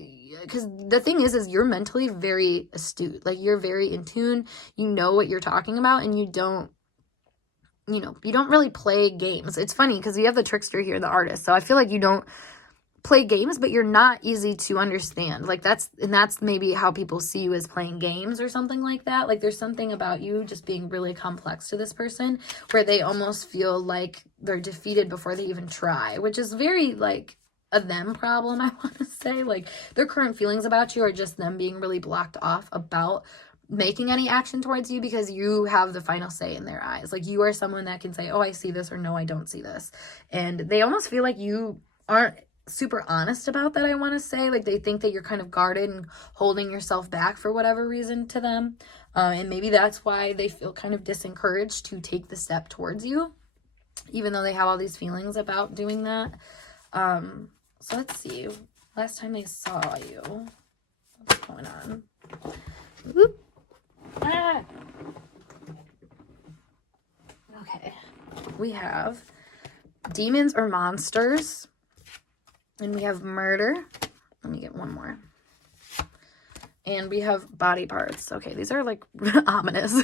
because the thing is you're mentally very astute. Like, you're very in tune. You know what you're talking about, and you don't really play games. It's funny because you have the trickster here, the artist. So I feel like you don't play games, but you're not easy to understand. Like, that's maybe how people see you, as playing games or something like that. Like, there's something about you just being really complex to this person where they almost feel like they're defeated before they even try, which is very, like, a them problem, I want to say. Like, their current feelings about you are just them being really blocked off about making any action towards you, because you have the final say in their eyes. Like, you are someone that can say, oh, I see this, or no, I don't see this. And they almost feel like you aren't super honest about that, I want to say. Like, they think that you're kind of guarded and holding yourself back for whatever reason to them. And maybe that's why they feel kind of disencouraged to take the step towards you, even though they have all these feelings about doing that. So let's see. Last time they saw you. What's going on? Whoop. Ah. Okay. We have demons or monsters. And we have murder. Let me get one more. And we have body parts. Okay, these are, like, ominous.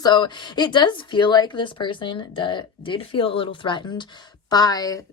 So it does feel like this person did feel a little threatened by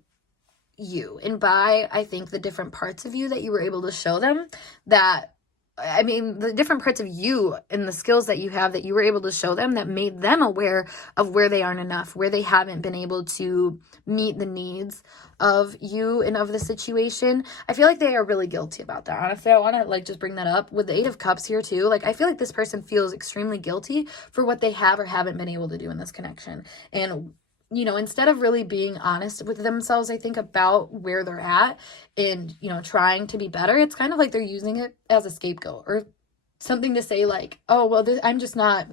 you, and by, I think, the different parts of you that you were able to show them, that, I mean, the different parts of you and the skills that you have that you were able to show them that made them aware of where they aren't enough, where they haven't been able to meet the needs of you and of the situation. I feel like they are really guilty about that. Honestly, I want to like just bring that up with the Eight of Cups here too. Like, I feel like this person feels extremely guilty for what they have or haven't been able to do in this connection. And you know, instead of really being honest with themselves, I think, about where they're at and, you know, trying to be better, it's kind of like they're using it as a scapegoat or something to say like, oh, well, I'm just not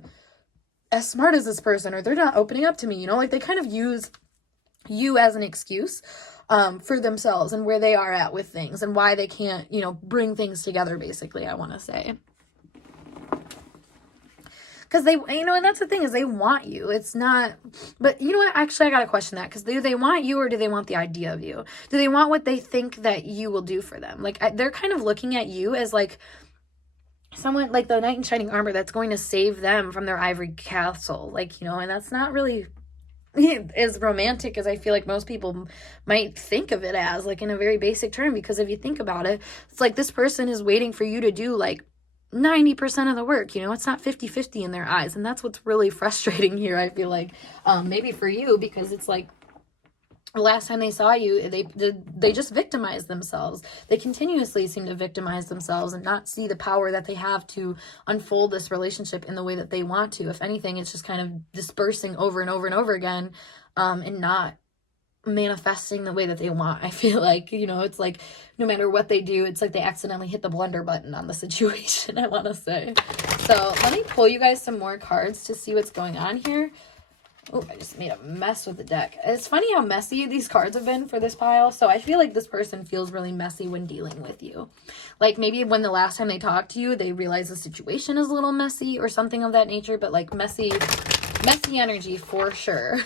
as smart as this person, or they're not opening up to me, you know, like they kind of use you as an excuse for themselves and where they are at with things and why they can't, you know, bring things together, basically, I want to say. Because they, you know, and that's the thing, is they want you. It's not, but you know what? Actually, I got to question that. Because do they want you, or do they want the idea of you? Do they want what they think that you will do for them? Like, they're kind of looking at you as like someone, like the knight in shining armor that's going to save them from their ivory castle. Like, you know, and that's not really as romantic as I feel like most people might think of it as, like in a very basic term. Because if you think about it, it's like this person is waiting for you to do like 90% of the work, you know, it's not 50-50 in their eyes. And that's what's really frustrating here, I feel like, maybe for you, because it's like the last time they saw you, they just victimized themselves. They continuously seem to victimize themselves and not see the power that they have to unfold this relationship in the way that they want to. If anything, it's just kind of dispersing over and over and over again, and not manifesting the way that they want. I feel like, you know, it's like no matter what they do, it's like they accidentally hit the blender button on the situation, I want to say. So let me pull you guys some more cards to see what's going on here. Oh, I just made a mess with the deck. It's funny how messy these cards have been for this pile. So I feel like this person feels really messy when dealing with you. Like maybe when the last time they talked to you, they realize the situation is a little messy or something of that nature, but like messy energy for sure.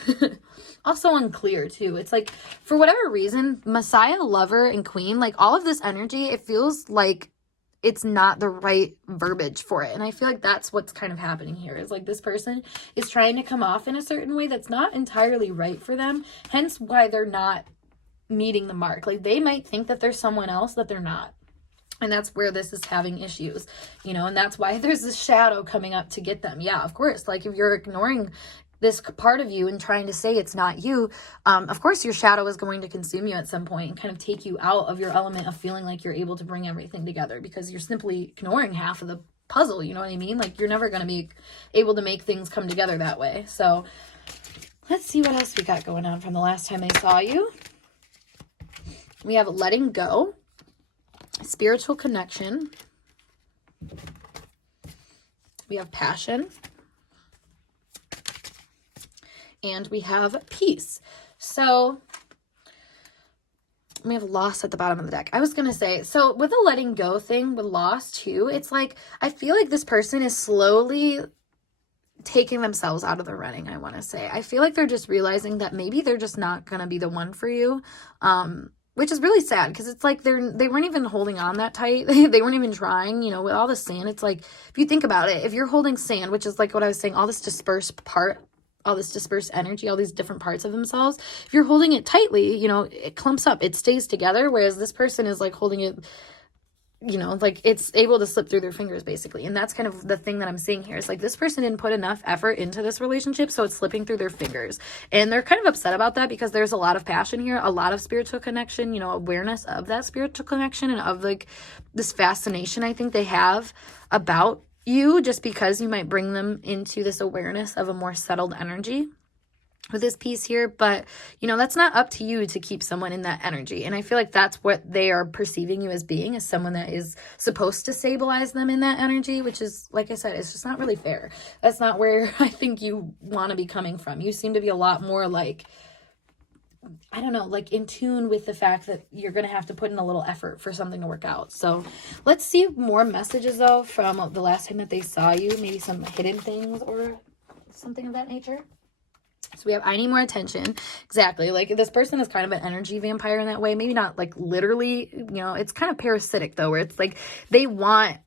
Also unclear too. It's like, for whatever reason, Messiah, Lover, and Queen, like all of this energy, it feels like it's not the right verbiage for it. And I feel like that's what's kind of happening here, is like this person is trying to come off in a certain way that's not entirely right for them. Hence why they're not meeting the mark. Like they might think that there's someone else that they're not. And that's where this is having issues, you know, and that's why there's this shadow coming up to get them. Yeah, of course. Like if you're ignoring this part of you and trying to say it's not you, of course your shadow is going to consume you at some point and kind of take you out of your element of feeling like you're able to bring everything together, because you're simply ignoring half of the puzzle. You know what I mean? Like you're never going to be able to make things come together that way. So let's see what else we got going on from the last time I saw you. We have letting go, spiritual connection. We have passion. And we have peace. So we have loss at the bottom of the deck. I was going to say, so with the letting go thing with loss too, it's like, I feel like this person is slowly taking themselves out of the running, I want to say. I feel like they're just realizing that maybe they're just not going to be the one for you. Which is really sad, because it's like they weren't even holding on that tight. They weren't even trying, you know, with all the sand. It's like, if you think about it, if you're holding sand, which is like what I was saying, all this dispersed energy, all these different parts of themselves, if you're holding it tightly, you know, it clumps up, it stays together. Whereas this person is like holding it, you know, like it's able to slip through their fingers basically. And that's kind of the thing that I'm seeing here. It's like this person didn't put enough effort into this relationship, so it's slipping through their fingers. And they're kind of upset about that, because there's a lot of passion here, a lot of spiritual connection, you know, awareness of that spiritual connection and of like this fascination I think they have about you, just because you might bring them into this awareness of a more settled energy with this piece here. But, you know, that's not up to you to keep someone in that energy. And I feel like that's what they are perceiving you as being, as someone that is supposed to stabilize them in that energy, which is, like I said, it's just not really fair. That's not where I think you want to be coming from. You seem to be a lot more like, I don't know, like in tune with the fact that you're going to have to put in a little effort for something to work out. So let's see more messages though from the last time that they saw you, maybe some hidden things or something of that nature. So we have, I need more attention. Exactly. Like this person is kind of an energy vampire in that way. Maybe not like literally, you know, it's kind of parasitic though, where it's like they want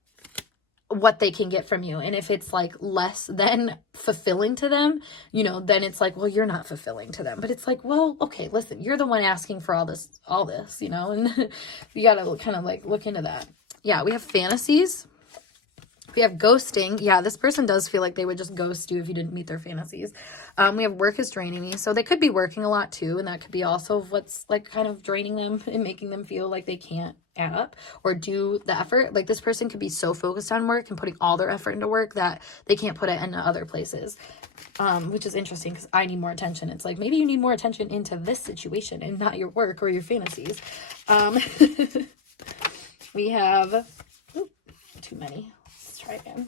what they can get from you. And if it's like less than fulfilling to them, you know, then it's like, well, you're not fulfilling to them. But it's like, well, okay, listen, you're the one asking for all this, you know, and you got to kind of like look into that. Yeah, we have fantasies. We have ghosting. Yeah, this person does feel like they would just ghost you if you didn't meet their fantasies. We have work is draining me. So they could be working a lot too. And that could be also what's like kind of draining them and making them feel like they can't add up or do the effort. Like this person could be so focused on work and putting all their effort into work that they can't put it into other places. Which is interesting because I need more attention. It's like, maybe you need more attention into this situation and not your work or your fantasies. We have too many. Try again.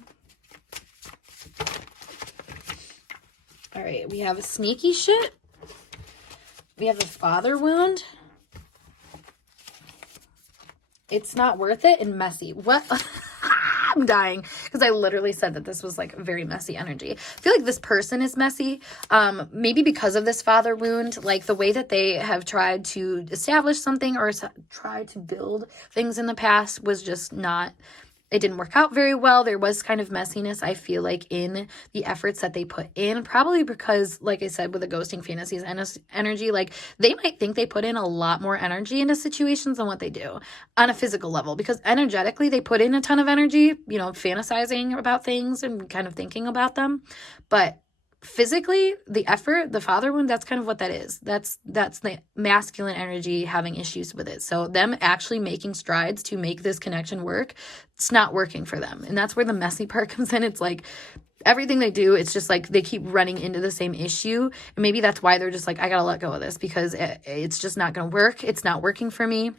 All right, we have a sneaky shit. We have a father wound. It's not worth it and messy. What? I'm dying because I literally said that this was like very messy energy. I feel like this person is messy. Maybe because of this father wound, like the way that they have tried to establish something or try to build things in the past was just not. It didn't work out very well. There was kind of messiness, I feel like, in the efforts that they put in. Probably because, like I said, with the ghosting fantasies and energy, like they might think they put in a lot more energy into situations than what they do on a physical level. Because energetically, they put in a ton of energy, you know, fantasizing about things and kind of thinking about them. But physically, the effort, the father wound, that's kind of what that is. That's the masculine energy having issues with it. So them actually making strides to make this connection work, it's not working for them. And that's where the messy part comes in. It's like everything they do, it's just like they keep running into the same issue. And maybe that's why they're just like, I gotta let go of this because it's just not gonna work. It's not working for me.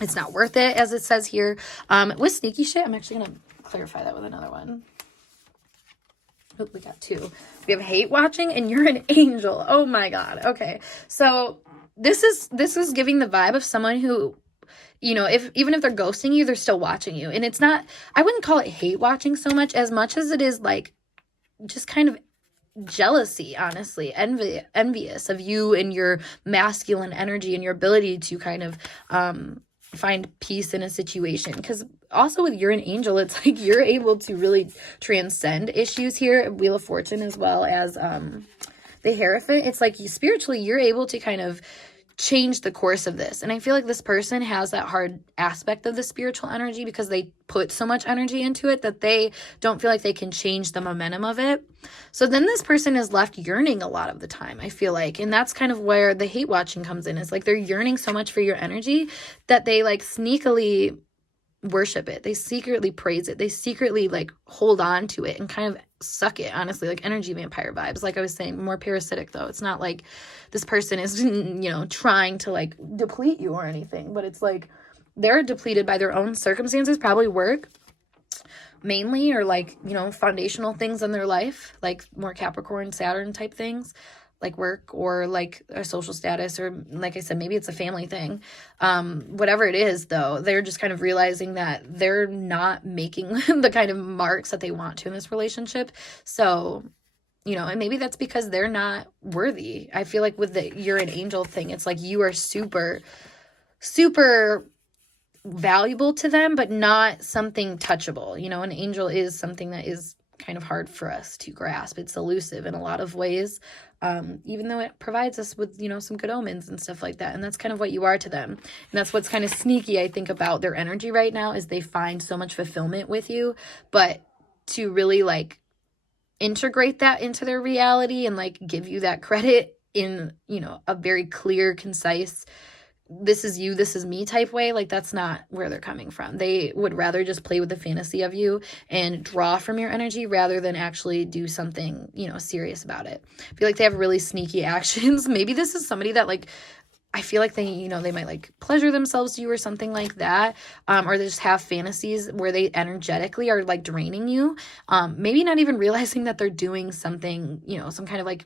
It's not worth it, as it says here. With sneaky shit, I'm actually gonna clarify that with another one. Oh, we got two. We have hate watching and you're an angel. Oh my God. Okay. So this is giving the vibe of someone who, you know, even if they're ghosting you, they're still watching you. And it's not, I wouldn't call it hate watching so much as it is like just kind of jealousy, honestly, envious of you and your masculine energy and your ability to kind of find peace in a situation. Because also with you're an angel, it's like you're able to really transcend issues here, Wheel of Fortune, as well as the Hierophant. It's like spiritually you're able to kind of change the course of this. And I feel like this person has that hard aspect of the spiritual energy because they put so much energy into it that they don't feel like they can change the momentum of it. So then this person is left yearning a lot of the time, I feel like. And that's kind of where the hate watching comes in. It's like they're yearning so much for your energy that they like sneakily worship it. They secretly praise it. They secretly like hold on to it and kind of suck it, honestly, like energy vampire vibes. Like I was saying, more parasitic though. It's not like this person is, you know, trying to like deplete you or anything, but it's like they're depleted by their own circumstances, probably work mainly, or like, you know, foundational things in their life, like more Capricorn, Saturn type things, like work or like a social status, or like I said, maybe it's a family thing. Whatever it is though, they're just kind of realizing that they're not making the kind of marks that they want to in this relationship. So, you know, and maybe that's because they're not worthy. I feel like with the you're an angel thing, it's like you are super, super valuable to them, but not something touchable. You know, an angel is something that is kind of hard for us to grasp. It's elusive in a lot of ways, even though it provides us with, you know, some good omens and stuff like that. And that's kind of what you are to them. And that's what's kind of sneaky, I think, about their energy right now, is they find so much fulfillment with you, but to really like integrate that into their reality and like give you that credit in, you know, a very clear, concise, this is you, this is me type way, like that's not where they're coming from. They would rather just play with the fantasy of you and draw from your energy rather than actually do something, you know, serious about it. I feel like they have really sneaky actions. Maybe this is somebody that like, I feel like they, you know, they might like pleasure themselves to you or something like that. Or they just have fantasies where they energetically are like draining you. Maybe not even realizing that they're doing something, you know, some kind of like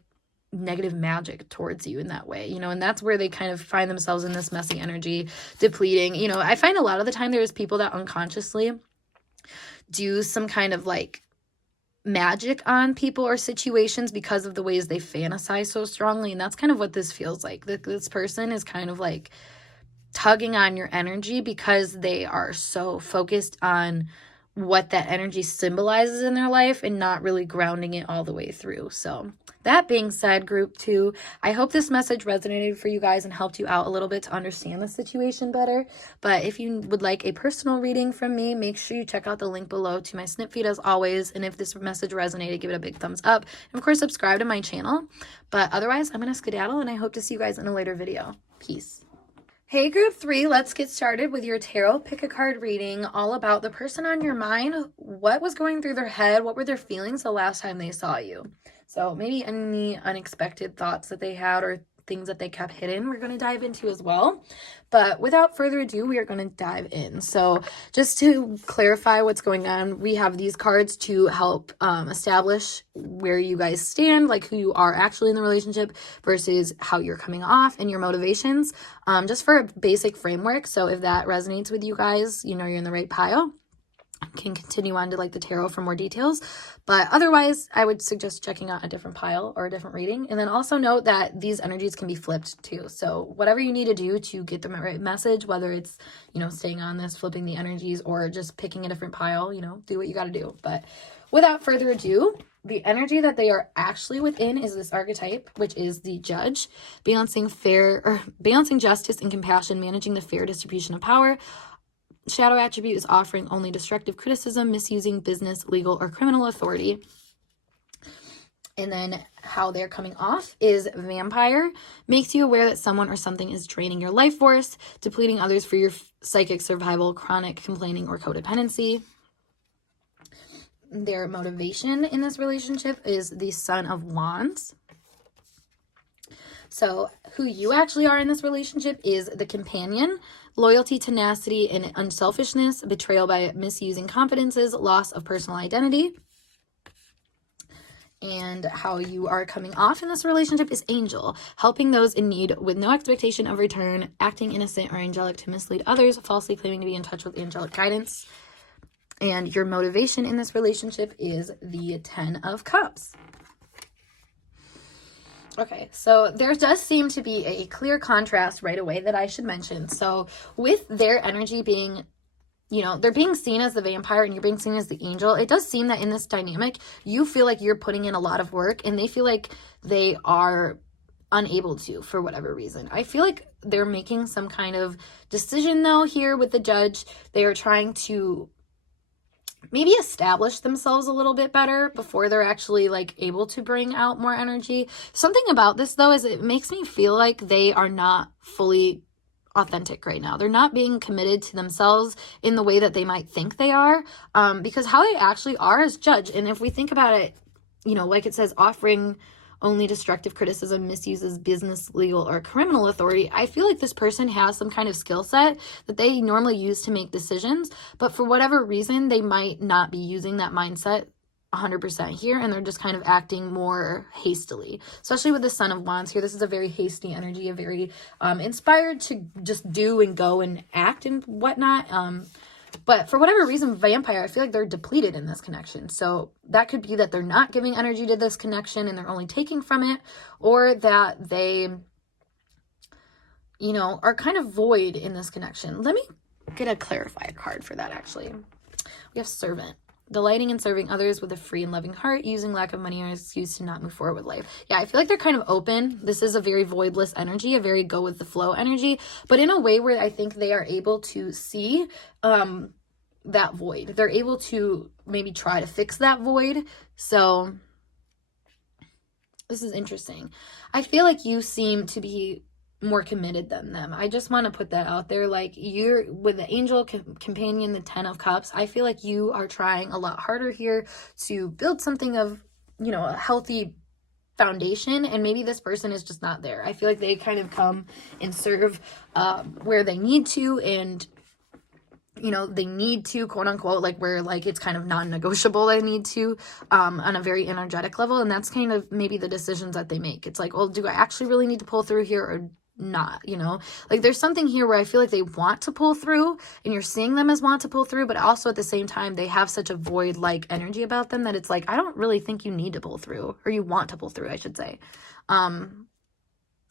negative magic towards you in that way, you know, and that's where they kind of find themselves in this messy energy, depleting. You know, I find a lot of the time there's people that unconsciously do some kind of like magic on people or situations because of the ways they fantasize so strongly. And that's kind of what this feels like. This person is kind of like tugging on your energy because they are so focused on what that energy symbolizes in their life and not really grounding it all the way through. So that being said, group 2, I hope this message resonated for you guys and helped you out a little bit to understand the situation better. But if you would like a personal reading from me, make sure you check out the link below to my snip feed as always. And if this message resonated, give it a big thumbs up. And of course, subscribe to my channel. But otherwise, I'm going to skedaddle and I hope to see you guys in a later video. Peace. Hey group 3, let's get started with your tarot pick a card reading all about the person on your mind. What was going through their head? What were their feelings the last time they saw you? So maybe any unexpected thoughts that they had or things that they kept hidden, we're going to dive into as well. But without further ado, we are going to dive in. So just to clarify what's going on, we have these cards to help establish where you guys stand, like who you are actually in the relationship versus how you're coming off and your motivations, just for a basic framework. So if that resonates with you guys, you know you're in the right pile. Can continue on to like the tarot for more details, but otherwise I would suggest checking out a different pile or a different reading. And then also note that these energies can be flipped too, so whatever you need to do to get the right message, whether it's, you know, staying on this, flipping the energies, or just picking a different pile, you know, do what you got to do. But without further ado, the energy that they are actually within is this archetype, which is the judge, balancing justice and compassion, managing the fair distribution of power. Shadow attribute is offering only destructive criticism, misusing business, legal, or criminal authority. And then how they're coming off is vampire, makes you aware that someone or something is draining your life force, depleting others for your psychic survival, chronic complaining, or codependency. Their motivation in this relationship is the Son of Wands. So who you actually are in this relationship is the companion, loyalty, tenacity, and unselfishness, betrayal by misusing confidences, loss of personal identity. And how you are coming off in this relationship is angel, helping those in need with no expectation of return, acting innocent or angelic to mislead others, falsely claiming to be in touch with angelic guidance. And your motivation in this relationship is the 10 of Cups. Okay, so there does seem to be a clear contrast right away that I should mention. So with their energy being, you know, they're being seen as the vampire and you're being seen as the angel, it does seem that in this dynamic, you feel like you're putting in a lot of work and they feel like they are unable to for whatever reason. I feel like they're making some kind of decision though here with the judge. They are trying to maybe establish themselves a little bit better before they're actually like able to bring out more energy. Something about this though is it makes me feel like they are not fully authentic right now. They're not being committed to themselves in the way that they might think they are, because how they actually are as judge. And if we think about it, you know, like it says, offering only destructive criticism, misuses business, legal, or criminal authority. I feel like this person has some kind of skill set that they normally use to make decisions, but for whatever reason, they might not be using that mindset 100% here, and they're just kind of acting more hastily, especially with the Son of Wands here. This is a very hasty energy, a very inspired to just do and go and act and whatnot. But for whatever reason, vampire, I feel like they're depleted in this connection. So that could be that they're not giving energy to this connection and they're only taking from it, or that they, you know, are kind of void in this connection. Let me get a clarifier card for that, actually. We have servant. Delighting in serving others with a free and loving heart, using lack of money or excuse to not move forward with life. Yeah, I feel like they're kind of open. This is a very voidless energy, a very go with the flow energy, but in a way where I think they are able to see that void. They're able to maybe try to fix that void. So this is interesting. I feel like you seem to be more committed than them. I just want to put that out there. Like, you're with the angel companion, the 10 of Cups, I feel like you are trying a lot harder here to build something of, you know, a healthy foundation, and maybe this person is just not there. I feel like they kind of come and serve where they need to, and you know, they need to, quote unquote, like where like it's kind of non-negotiable, they need to on a very energetic level. And that's kind of maybe the decisions that they make. It's like, well, do I actually really need to pull through here or not? You know, like there's something here where I feel like they want to pull through, and you're seeing them as want to pull through, but also at the same time they have such a void like energy about them that it's like, I don't really think you need to pull through, or you want to pull through, I should say.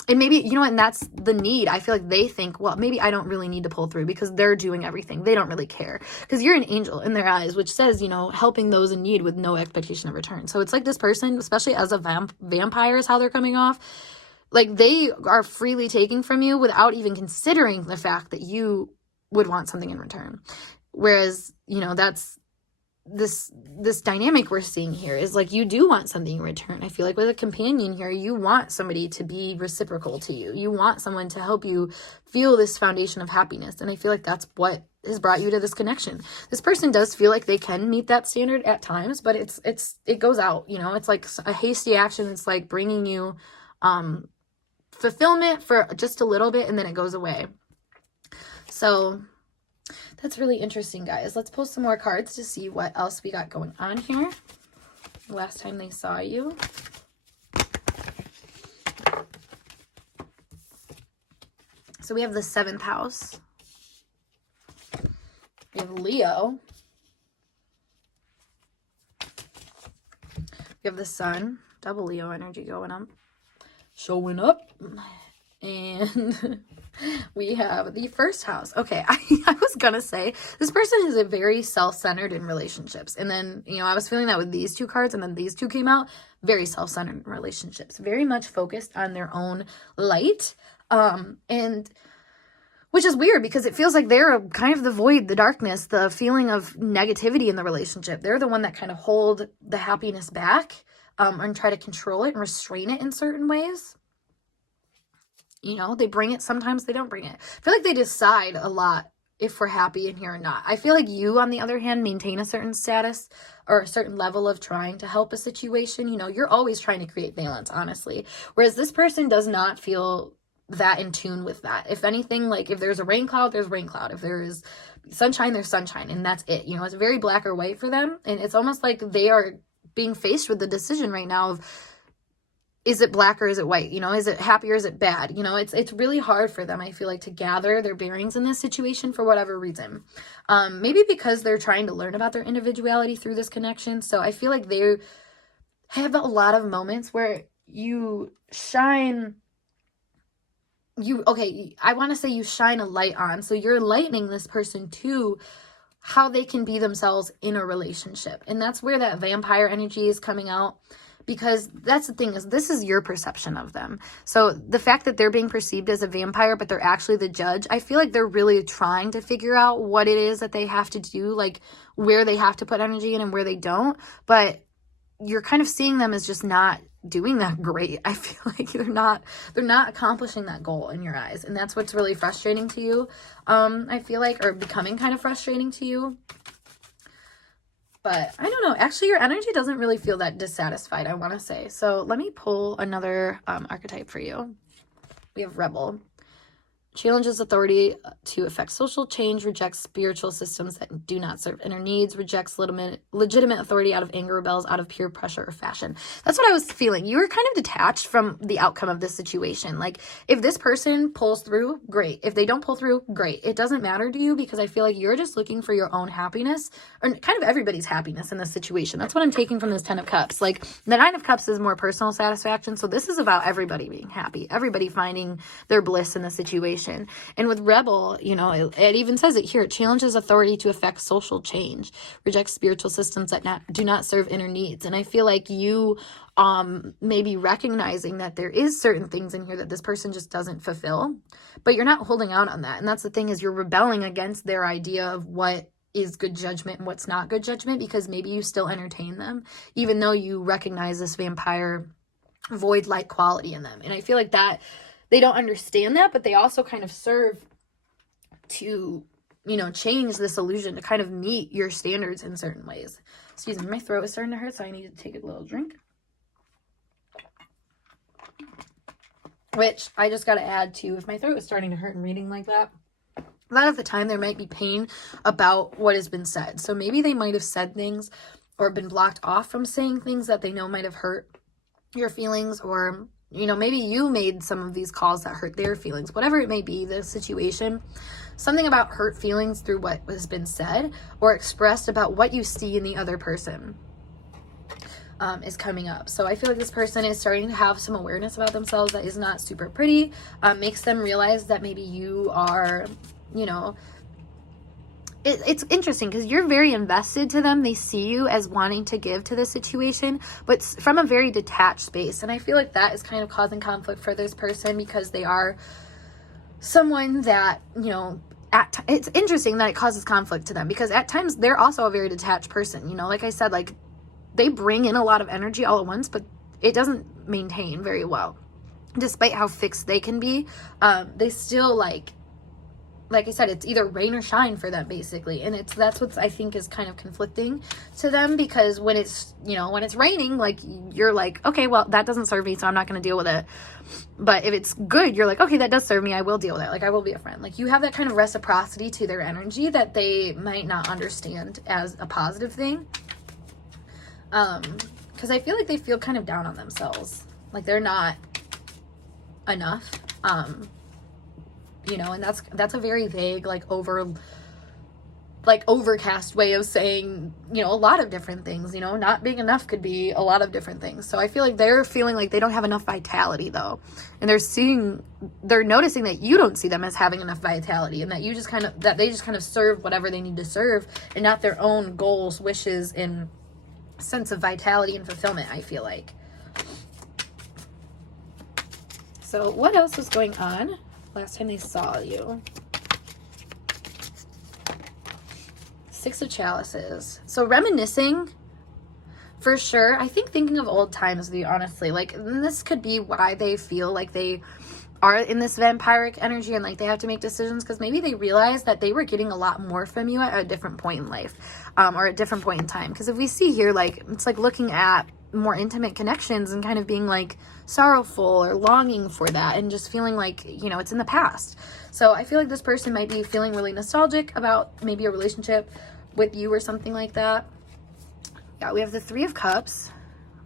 And maybe, you know, and that's the need. I feel like they think, well, maybe I don't really need to pull through because they're doing everything. They don't really care because you're an angel in their eyes, which says, you know, helping those in need with no expectation of return. So it's like this person, especially as a vampire is how they're coming off. Like they are freely taking from you without even considering the fact that you would want something in return. Whereas, you know, that's this dynamic we're seeing here is like you do want something in return. I feel like with a companion here, you want somebody to be reciprocal to you. You want someone to help you feel this foundation of happiness. And I feel like that's what has brought you to this connection. This person does feel like they can meet that standard at times, but it goes out, you know, it's like a hasty action. It's like bringing you fulfillment for just a little bit and then it goes away. So that's really interesting, guys. Let's pull some more cards to see what else we got going on here. Last time they saw you. So we have the 7th house. We have Leo. We have the Sun. Double Leo energy going up. Showing up. And we have the 1st house. Okay, I was gonna say this person is a very self-centered in relationships. And then, you know, I was feeling that with these 2 cards and then these 2 came out. Very self-centered in relationships. Very much focused on their own light. And which is weird because it feels like they're kind of the void, the darkness, the feeling of negativity in the relationship. They're the one that kind of hold the happiness back and try to control it and restrain it in certain ways. You know, they bring it. Sometimes they don't bring it. I feel like they decide a lot if we're happy in here or not. I feel like you, on the other hand, maintain a certain status or a certain level of trying to help a situation. You know, you're always trying to create balance, honestly. Whereas this person does not feel that in tune with that. If anything, like if there's a rain cloud, there's rain cloud. If there is sunshine, there's sunshine. And that's it. You know, it's very black or white for them. And it's almost like they are being faced with the decision right now of, is it black or is it white? You know, is it happy or is it bad? You know, it's really hard for them, I feel like, to gather their bearings in this situation for whatever reason. Maybe because they're trying to learn about their individuality through this connection. So I feel like they have a lot of moments where you shine, I want to say you shine a light on. So you're enlightening this person to how they can be themselves in a relationship. And that's where that vampire energy is coming out. Because that's the thing, is this is your perception of them. So the fact that they're being perceived as a vampire, but they're actually the judge, I feel like they're really trying to figure out what it is that they have to do, like where they have to put energy in and where they don't. But you're kind of seeing them as just not doing that great. I feel like they're not accomplishing that goal in your eyes. And that's what's really frustrating to you, I feel like, or becoming kind of frustrating to you. But I don't know. Actually, your energy doesn't really feel that dissatisfied, I want to say. So let me pull another archetype for you. We have Rebel. Challenges authority to affect social change, rejects spiritual systems that do not serve inner needs, rejects legitimate authority out of anger, rebels out of pure pressure or fashion. That's what I was feeling. You were kind of detached from the outcome of this situation. Like, if this person pulls through, great. If they don't pull through, great. It doesn't matter to you because I feel like you're just looking for your own happiness, or kind of everybody's happiness in this situation. That's what I'm taking from this 10 of Cups. Like, the 9 of Cups is more personal satisfaction. So this is about everybody being happy, everybody finding their bliss in the situation. And with Rebel, you know, it even says it here. It challenges authority to affect social change, rejects spiritual systems that do not serve inner needs. And I feel like you may be recognizing that there is certain things in here that this person just doesn't fulfill, but you're not holding out on that. And that's the thing, is you're rebelling against their idea of what is good judgment and what's not good judgment, because maybe you still entertain them, even though you recognize this vampire void-like quality in them. And I feel like that they don't understand that, but they also kind of serve to, you know, change this illusion to kind of meet your standards in certain ways. Excuse me, my throat is starting to hurt, so I need to take a little drink. Which I just got to add to, if my throat is starting to hurt and reading like that, a lot of the time there might be pain about what has been said. So maybe they might have said things or been blocked off from saying things that they know might have hurt your feelings, or, you know, maybe you made some of these calls that hurt their feelings. Whatever it may be, the situation, something about hurt feelings through what has been said or expressed about what you see in the other person. is coming up. So I feel like this person is starting to have some awareness about themselves that is not super pretty, makes them realize that maybe you are, you know, it's interesting because you're very invested to them. They see you as wanting to give to the situation, but from a very detached space. And I feel like that is kind of causing conflict for this person because they are someone that, you know, it's interesting that it causes conflict to them because at times they're also a very detached person. You know, like I said, like they bring in a lot of energy all at once, but it doesn't maintain very well. Despite how fixed they can be, they still like I said, it's either rain or shine for them basically. And that's what I think is kind of conflicting to them because when it's, you know, when it's raining, like you're like, okay, well, that doesn't serve me, so I'm not going to deal with it. But if it's good, you're like, okay, that does serve me. I will deal with it. Like I will be a friend. Like you have that kind of reciprocity to their energy that they might not understand as a positive thing. Because I feel like they feel kind of down on themselves. Like they're not enough. You know, and that's a very vague, overcast way of saying, you know, a lot of different things. You know, not being enough could be a lot of different things. So I feel like they're feeling like they don't have enough vitality though. And they're noticing that you don't see them as having enough vitality and that they just kind of serve whatever they need to serve and not their own goals, wishes, and sense of vitality and fulfillment, I feel like. So what else was going on last time they saw you? Six of Chalices. So reminiscing, for sure. I think thinking of old times, to be honestly. Like, and this could be why they feel like they are in this vampiric energy and like they have to make decisions because maybe they realize that they were getting a lot more from you at a different point in life, or a different point in time. Because if we see here, like, it's like looking at more intimate connections and kind of being like sorrowful or longing for that and just feeling like, you know, it's in the past. So I feel like this person might be feeling really nostalgic about maybe a relationship with you or something like that. Yeah, we have the Three of Cups.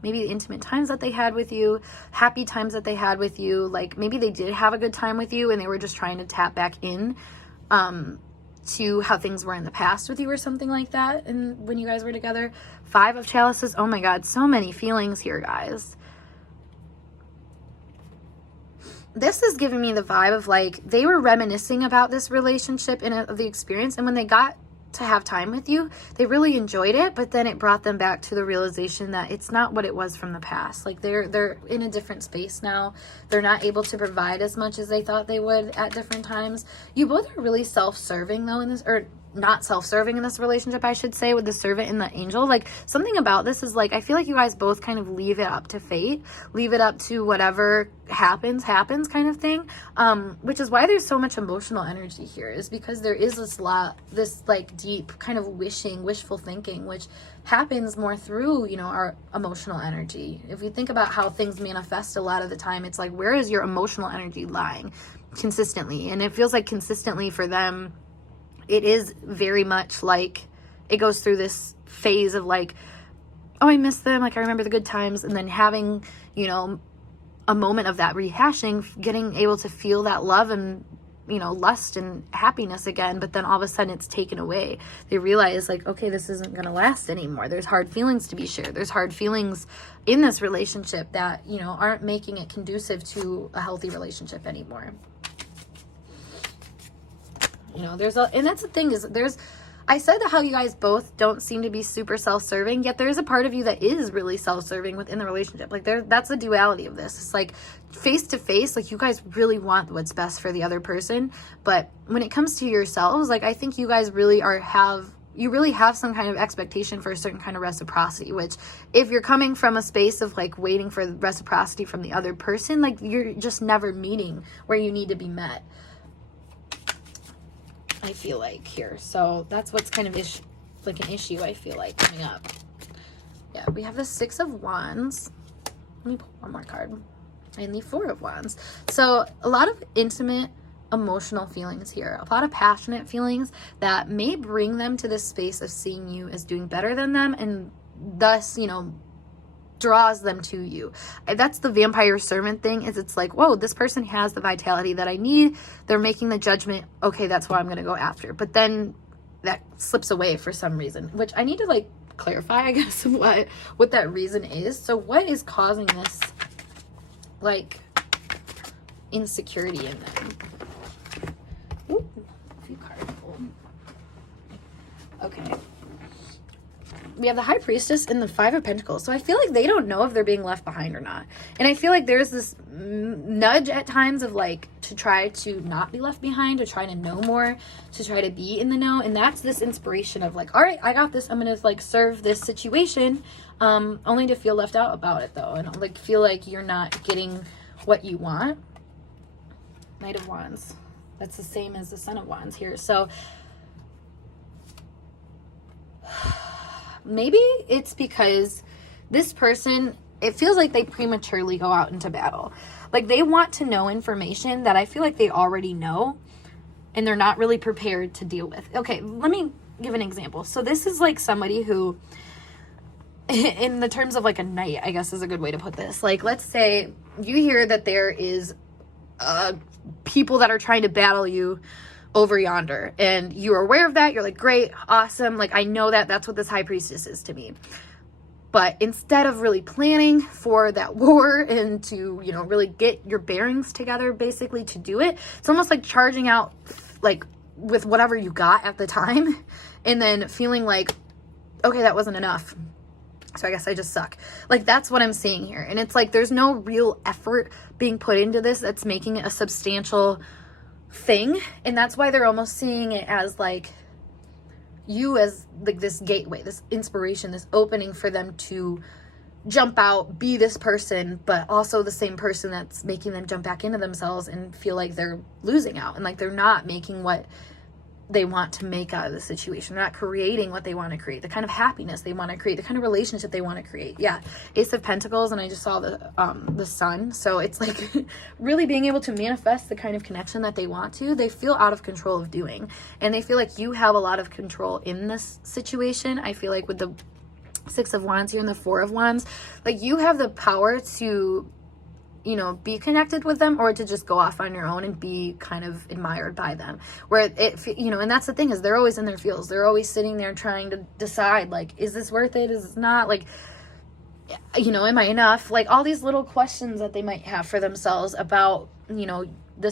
Maybe the intimate times that they had with you, happy times that they had with you. Like maybe they did have a good time with you and they were just trying to tap back in to how things were in the past with you or something like that. And when you guys were together, Five of Chalices. Oh my God, so many feelings here, guys. This is giving me the vibe of like they were reminiscing about this relationship and the experience. And when they got to have time with you, they really enjoyed it, but then it brought them back to the realization that it's not what it was from the past. Like they're in a different space now. They're not able to provide as much as they thought they would at different times. You both are really self-serving though in this, or not self-serving in this relationship, I should say, with the Servant and the Angel. Like something about this is like, I feel like you guys both kind of leave it up to fate, leave it up to whatever happens kind of thing, which is why there's so much emotional energy here, is because there is this like deep kind of wishful thinking, which happens more through, you know, our emotional energy. If we think about how things manifest a lot of the time, it's like, where is your emotional energy lying consistently? And it feels like consistently for them, it is very much like it goes through this phase of like, oh, I miss them, like I remember the good times, and then having, you know, a moment of that rehashing, getting able to feel that love and, you know, lust and happiness again, but then all of a sudden it's taken away. They realize like, okay, this isn't going to last anymore. There's hard feelings to be shared. There's hard feelings in this relationship that, you know, aren't making it conducive to a healthy relationship anymore. You know, and that's the thing is I said how you guys both don't seem to be super self-serving, yet there is a part of you that is really self-serving within the relationship. Like that's the duality of this. It's like face to face, like you guys really want what's best for the other person. But when it comes to yourselves, like I think you guys really you really have some kind of expectation for a certain kind of reciprocity, which if you're coming from a space of like waiting for reciprocity from the other person, like you're just never meeting where you need to be met, I feel like here. So that's what's kind of like an issue I feel like coming up. Yeah, we have the Six of Wands. Let me pull one more card. And the Four of Wands. So a lot of intimate emotional feelings here, a lot of passionate feelings that may bring them to this space of seeing you as doing better than them, and thus, you know, draws them to you. That's the vampire servant thing, is it's like, whoa, this person has the vitality that I need. They're making the judgment, okay, that's what I'm going to go after. But then that slips away for some reason, which I need to like clarify, I guess, what that reason is. So what is causing this, like, insecurity in them? Ooh, a few cards pulled. Okay. We have the High Priestess and the Five of Pentacles. So I feel like they don't know if they're being left behind or not. And I feel like there's this nudge at times of like to try to not be left behind, to try to know more, to try to be in the know. And that's this inspiration of like, all right, I got this. I'm going to like serve this situation, only to feel left out about it though. And like feel like you're not getting what you want. Knight of Wands. That's the same as the Son of Wands here. So maybe it's because this person, it feels like they prematurely go out into battle. Like they want to know information that I feel like they already know and they're not really prepared to deal with. Okay, let me give an example. So this is like somebody who, in the terms of like a knight, I guess is a good way to put this. Like let's say you hear that there is people that are trying to battle you over yonder, and you're aware of that. You're like, great, awesome, like I know that that's what this High Priestess is to me. But instead of really planning for that war and to, you know, really get your bearings together basically to do it, it's almost like charging out like with whatever you got at the time and then feeling like, okay, that wasn't enough, so I guess I just suck. Like that's what I'm seeing here. And it's like there's no real effort being put into this that's making it a substantial thing. And that's why they're almost seeing it as like you as like this gateway, this inspiration, this opening for them to jump out, be this person, but also the same person that's making them jump back into themselves and feel like they're losing out and like they're not making what they want to make out of the situation. They're not creating what they want to create, the kind of happiness they want to create, the kind of relationship they want to create. Yeah, Ace of Pentacles, and I just saw the Sun. So it's like really being able to manifest the kind of connection that they want to. They feel out of control of doing, and they feel like you have a lot of control in this situation. I feel like with the Six of Wands here and the Four of Wands, like you have the power to, you know, be connected with them or to just go off on your own and be kind of admired by them. Where it, you know, and that's the thing is they're always in their feels. They're always sitting there trying to decide, like, is this worth it? Is this not? Like, you know, am I enough? Like all these little questions that they might have for themselves about, you know, the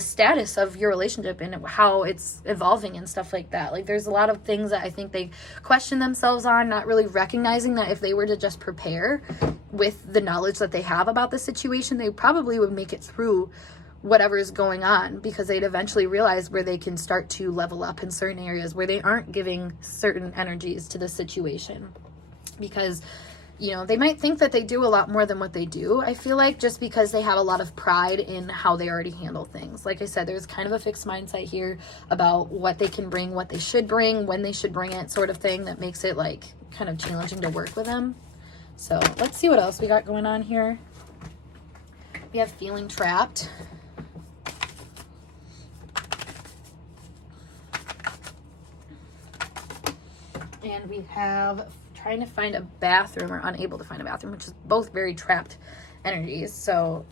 status of your relationship and how it's evolving and stuff like that. Like there's a lot of things that I think they question themselves on, not really recognizing that if they were to just prepare with the knowledge that they have about the situation, they probably would make it through whatever is going on, because they'd eventually realize where they can start to level up in certain areas where they aren't giving certain energies to the situation. Because, you know, they might think that they do a lot more than what they do, I feel like, just because they have a lot of pride in how they already handle things. Like I said, there's kind of a fixed mindset here about what they can bring, what they should bring, when they should bring it, sort of thing, that makes it like kind of challenging to work with them. So let's see what else we got going on here. We have feeling trapped. And we have trying to find a bathroom or unable to find a bathroom, which is both very trapped energies. So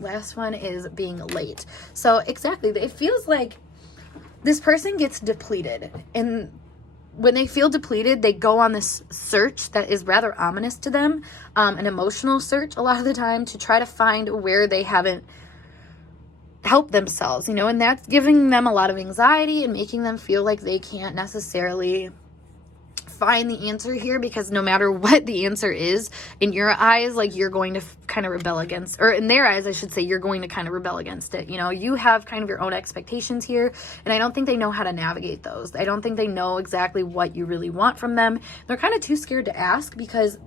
last one is being late. So exactly, it feels like this person gets depleted, and when they feel depleted, they go on this search that is rather ominous to them, an emotional search a lot of the time, to try to find where they haven't helped themselves, you know, and that's giving them a lot of anxiety and making them feel like they can't necessarily find the answer here, because no matter what the answer is in your eyes, like you're going to kind of rebel against, or in their eyes I should say, you're going to kind of rebel against it. You know, you have kind of your own expectations here, and I don't think they know how to navigate those. I don't think they know exactly what you really want from them. They're kind of too scared to ask because,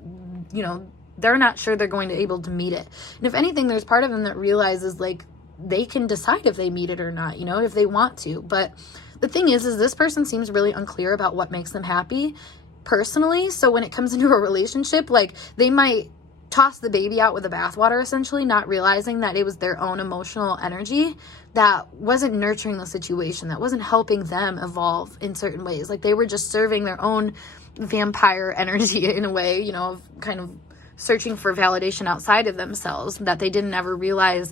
you know, they're not sure they're going to be able to meet it. And if anything, there's part of them that realizes like they can decide if they meet it or not, you know, if they want to. But the thing is this person seems really unclear about what makes them happy personally. So when it comes into a relationship, like they might toss the baby out with the bathwater, essentially, not realizing that it was their own emotional energy that wasn't nurturing the situation, that wasn't helping them evolve in certain ways. Like they were just serving their own vampire energy in a way, you know, kind of searching for validation outside of themselves, that they didn't ever realize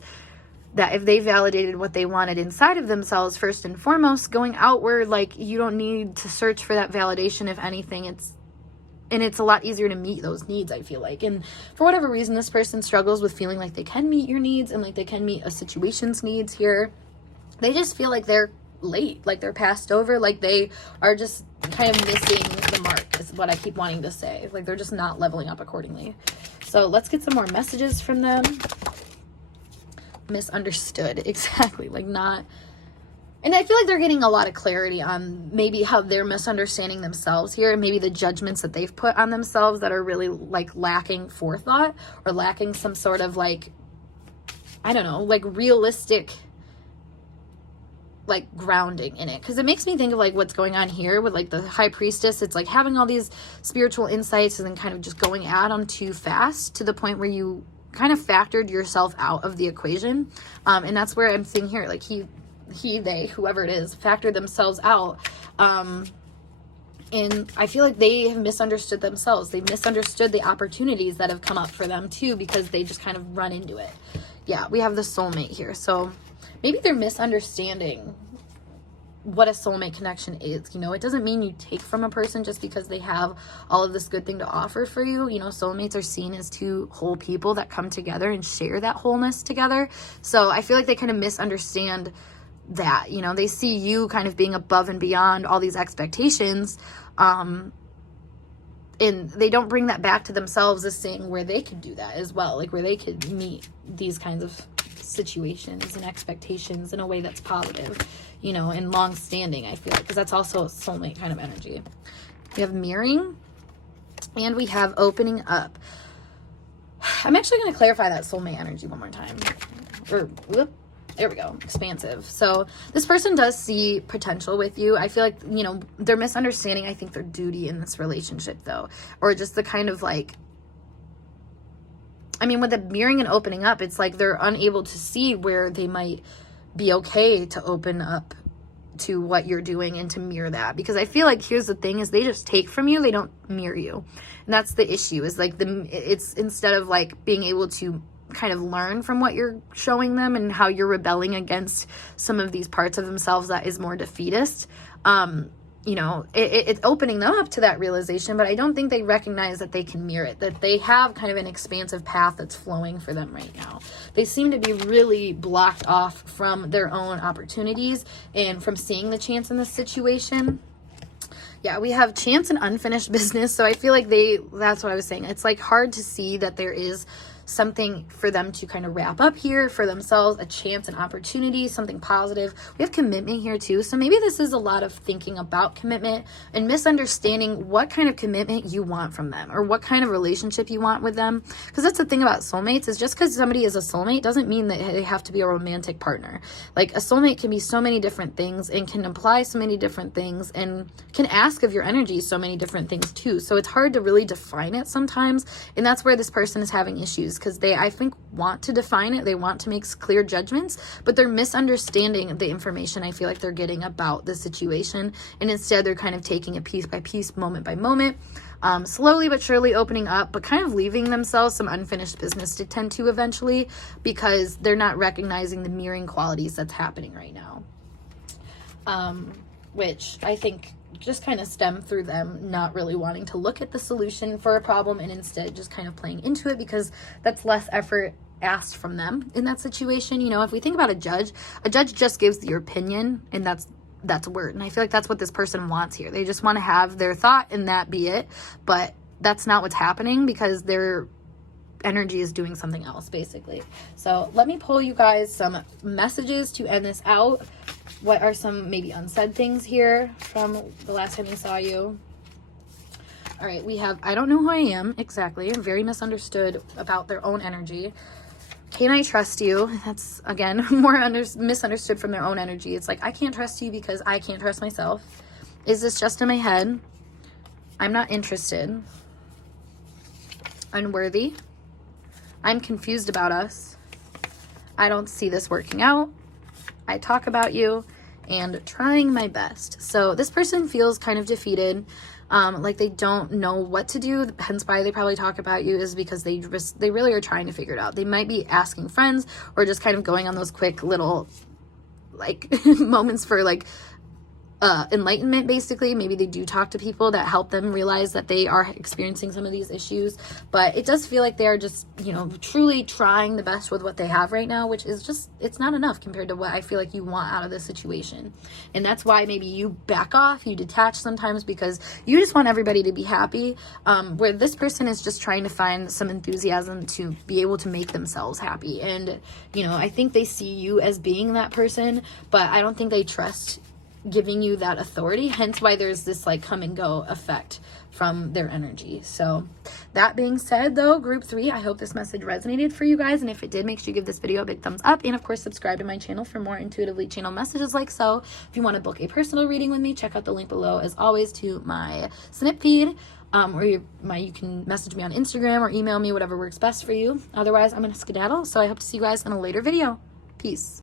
that if they validated what they wanted inside of themselves first and foremost, going outward, like you don't need to search for that validation. If anything, it's and it's a lot easier to meet those needs, I feel like. And for whatever reason, this person struggles with feeling like they can meet your needs and like they can meet a situation's needs here. They just feel like they're late, like they're passed over, like they are just kind of missing the mark, is what I keep wanting to say. Like they're just not leveling up accordingly. So let's get some more messages from them. Misunderstood. Exactly. Like not... And I feel like they're getting a lot of clarity on maybe how they're misunderstanding themselves here, and maybe the judgments that they've put on themselves that are really like lacking forethought or lacking some sort of like, I don't know, like realistic like grounding in it. Because it makes me think of like what's going on here with like the high priestess. It's like having all these spiritual insights and then kind of just going at them too fast to the point where you kind of factored yourself out of the equation. And that's where I'm seeing here, like they, whoever it is, factored themselves out. And I feel like they have misunderstood themselves. They misunderstood the opportunities that have come up for them too, because they just kind of run into it. Yeah, we have the soulmate here. So maybe they're misunderstanding what a soulmate connection is. You know, it doesn't mean you take from a person just because they have all of this good thing to offer for you. You know, soulmates are seen as two whole people that come together and share that wholeness together. So I feel like they kind of misunderstand that. You know, they see you kind of being above and beyond all these expectations, and they don't bring that back to themselves as saying where they could do that as well, like where they could meet these kinds of situations and expectations in a way that's positive, you know, and long-standing, I feel like, because that's also a soulmate kind of energy. We have mirroring, and we have opening up. I'm actually going to clarify that soulmate energy one more time. There we go. Expansive. So this person does see potential with you. I feel like, you know, they're misunderstanding, I think, their duty in this relationship, though. Or just the kind of like, I mean, with the mirroring and opening up, it's like they're unable to see where they might be okay to open up to what you're doing and to mirror that. Because I feel like, here's the thing, is they just take from you, they don't mirror you. And that's the issue, is like it's instead of like being able to kind of learn from what you're showing them and how you're rebelling against some of these parts of themselves that is more defeatist, you know, it's opening them up to that realization, but I don't think they recognize that they can mirror it, that they have kind of an expansive path that's flowing for them right now. They seem to be really blocked off from their own opportunities and from seeing the chance in this situation. Yeah, we have chance and unfinished business. So I feel like that's what I was saying. It's like hard to see that there is something for them to kind of wrap up here for themselves, a chance, an opportunity, something positive. We have commitment here too. So maybe this is a lot of thinking about commitment and misunderstanding what kind of commitment you want from them or what kind of relationship you want with them. Because that's the thing about soulmates, is just because somebody is a soulmate doesn't mean that they have to be a romantic partner. Like a soulmate can be so many different things and can imply so many different things and can ask of your energy so many different things too. So it's hard to really define it sometimes. And that's where this person is having issues, because they, I think, want to define it. They want to make clear judgments, but they're misunderstanding the information I feel like they're getting about the situation. And instead, they're kind of taking it piece by piece, moment by moment, slowly but surely opening up, but kind of leaving themselves some unfinished business to tend to eventually, because they're not recognizing the mirroring qualities that's happening right now. Which I think just kind of stem through them not really wanting to look at the solution for a problem and instead just kind of playing into it, because that's less effort asked from them in that situation. You know, if we think about a judge just gives your opinion, and that's a word. And I feel like that's what this person wants here. They just want to have their thought and that be it. But that's not what's happening, because their energy is doing something else, basically. So let me pull you guys some messages to end this out. What are some maybe unsaid things here from the last time we saw you? All right, we have, I don't know who I am exactly. I'm very misunderstood about their own energy. Can I trust you? That's, again, more misunderstood from their own energy. It's like, I can't trust you because I can't trust myself. Is this just in my head? I'm not interested. Unworthy. I'm confused about us. I don't see this working out. I talk about you, and trying my best. So this person feels kind of defeated, like they don't know what to do. Hence why they probably talk about you, is because they really are trying to figure it out. They might be asking friends or just kind of going on those quick little like moments for like enlightenment, basically. Maybe they do talk to people that help them realize that they are experiencing some of these issues, but it does feel like they are just, you know, truly trying the best with what they have right now, which is just, it's not enough compared to what I feel like you want out of this situation. And that's why maybe you back off, you detach sometimes, because you just want everybody to be happy, where this person is just trying to find some enthusiasm to be able to make themselves happy. And, you know, I think they see you as being that person, but I don't think they trust giving you that authority, hence why there's this like come and go effect from their energy. So that being said, though, group 3, I hope this message resonated for you guys, and if it did, make sure you give this video a big thumbs up, and of course subscribe to my channel for more intuitively channeled messages like so. If you want to book a personal reading with me, check out the link below as always to my snip feed, or you can message me on Instagram or email me, whatever works best for you. Otherwise, I'm gonna skedaddle, so I hope to see you guys in a later video. Peace.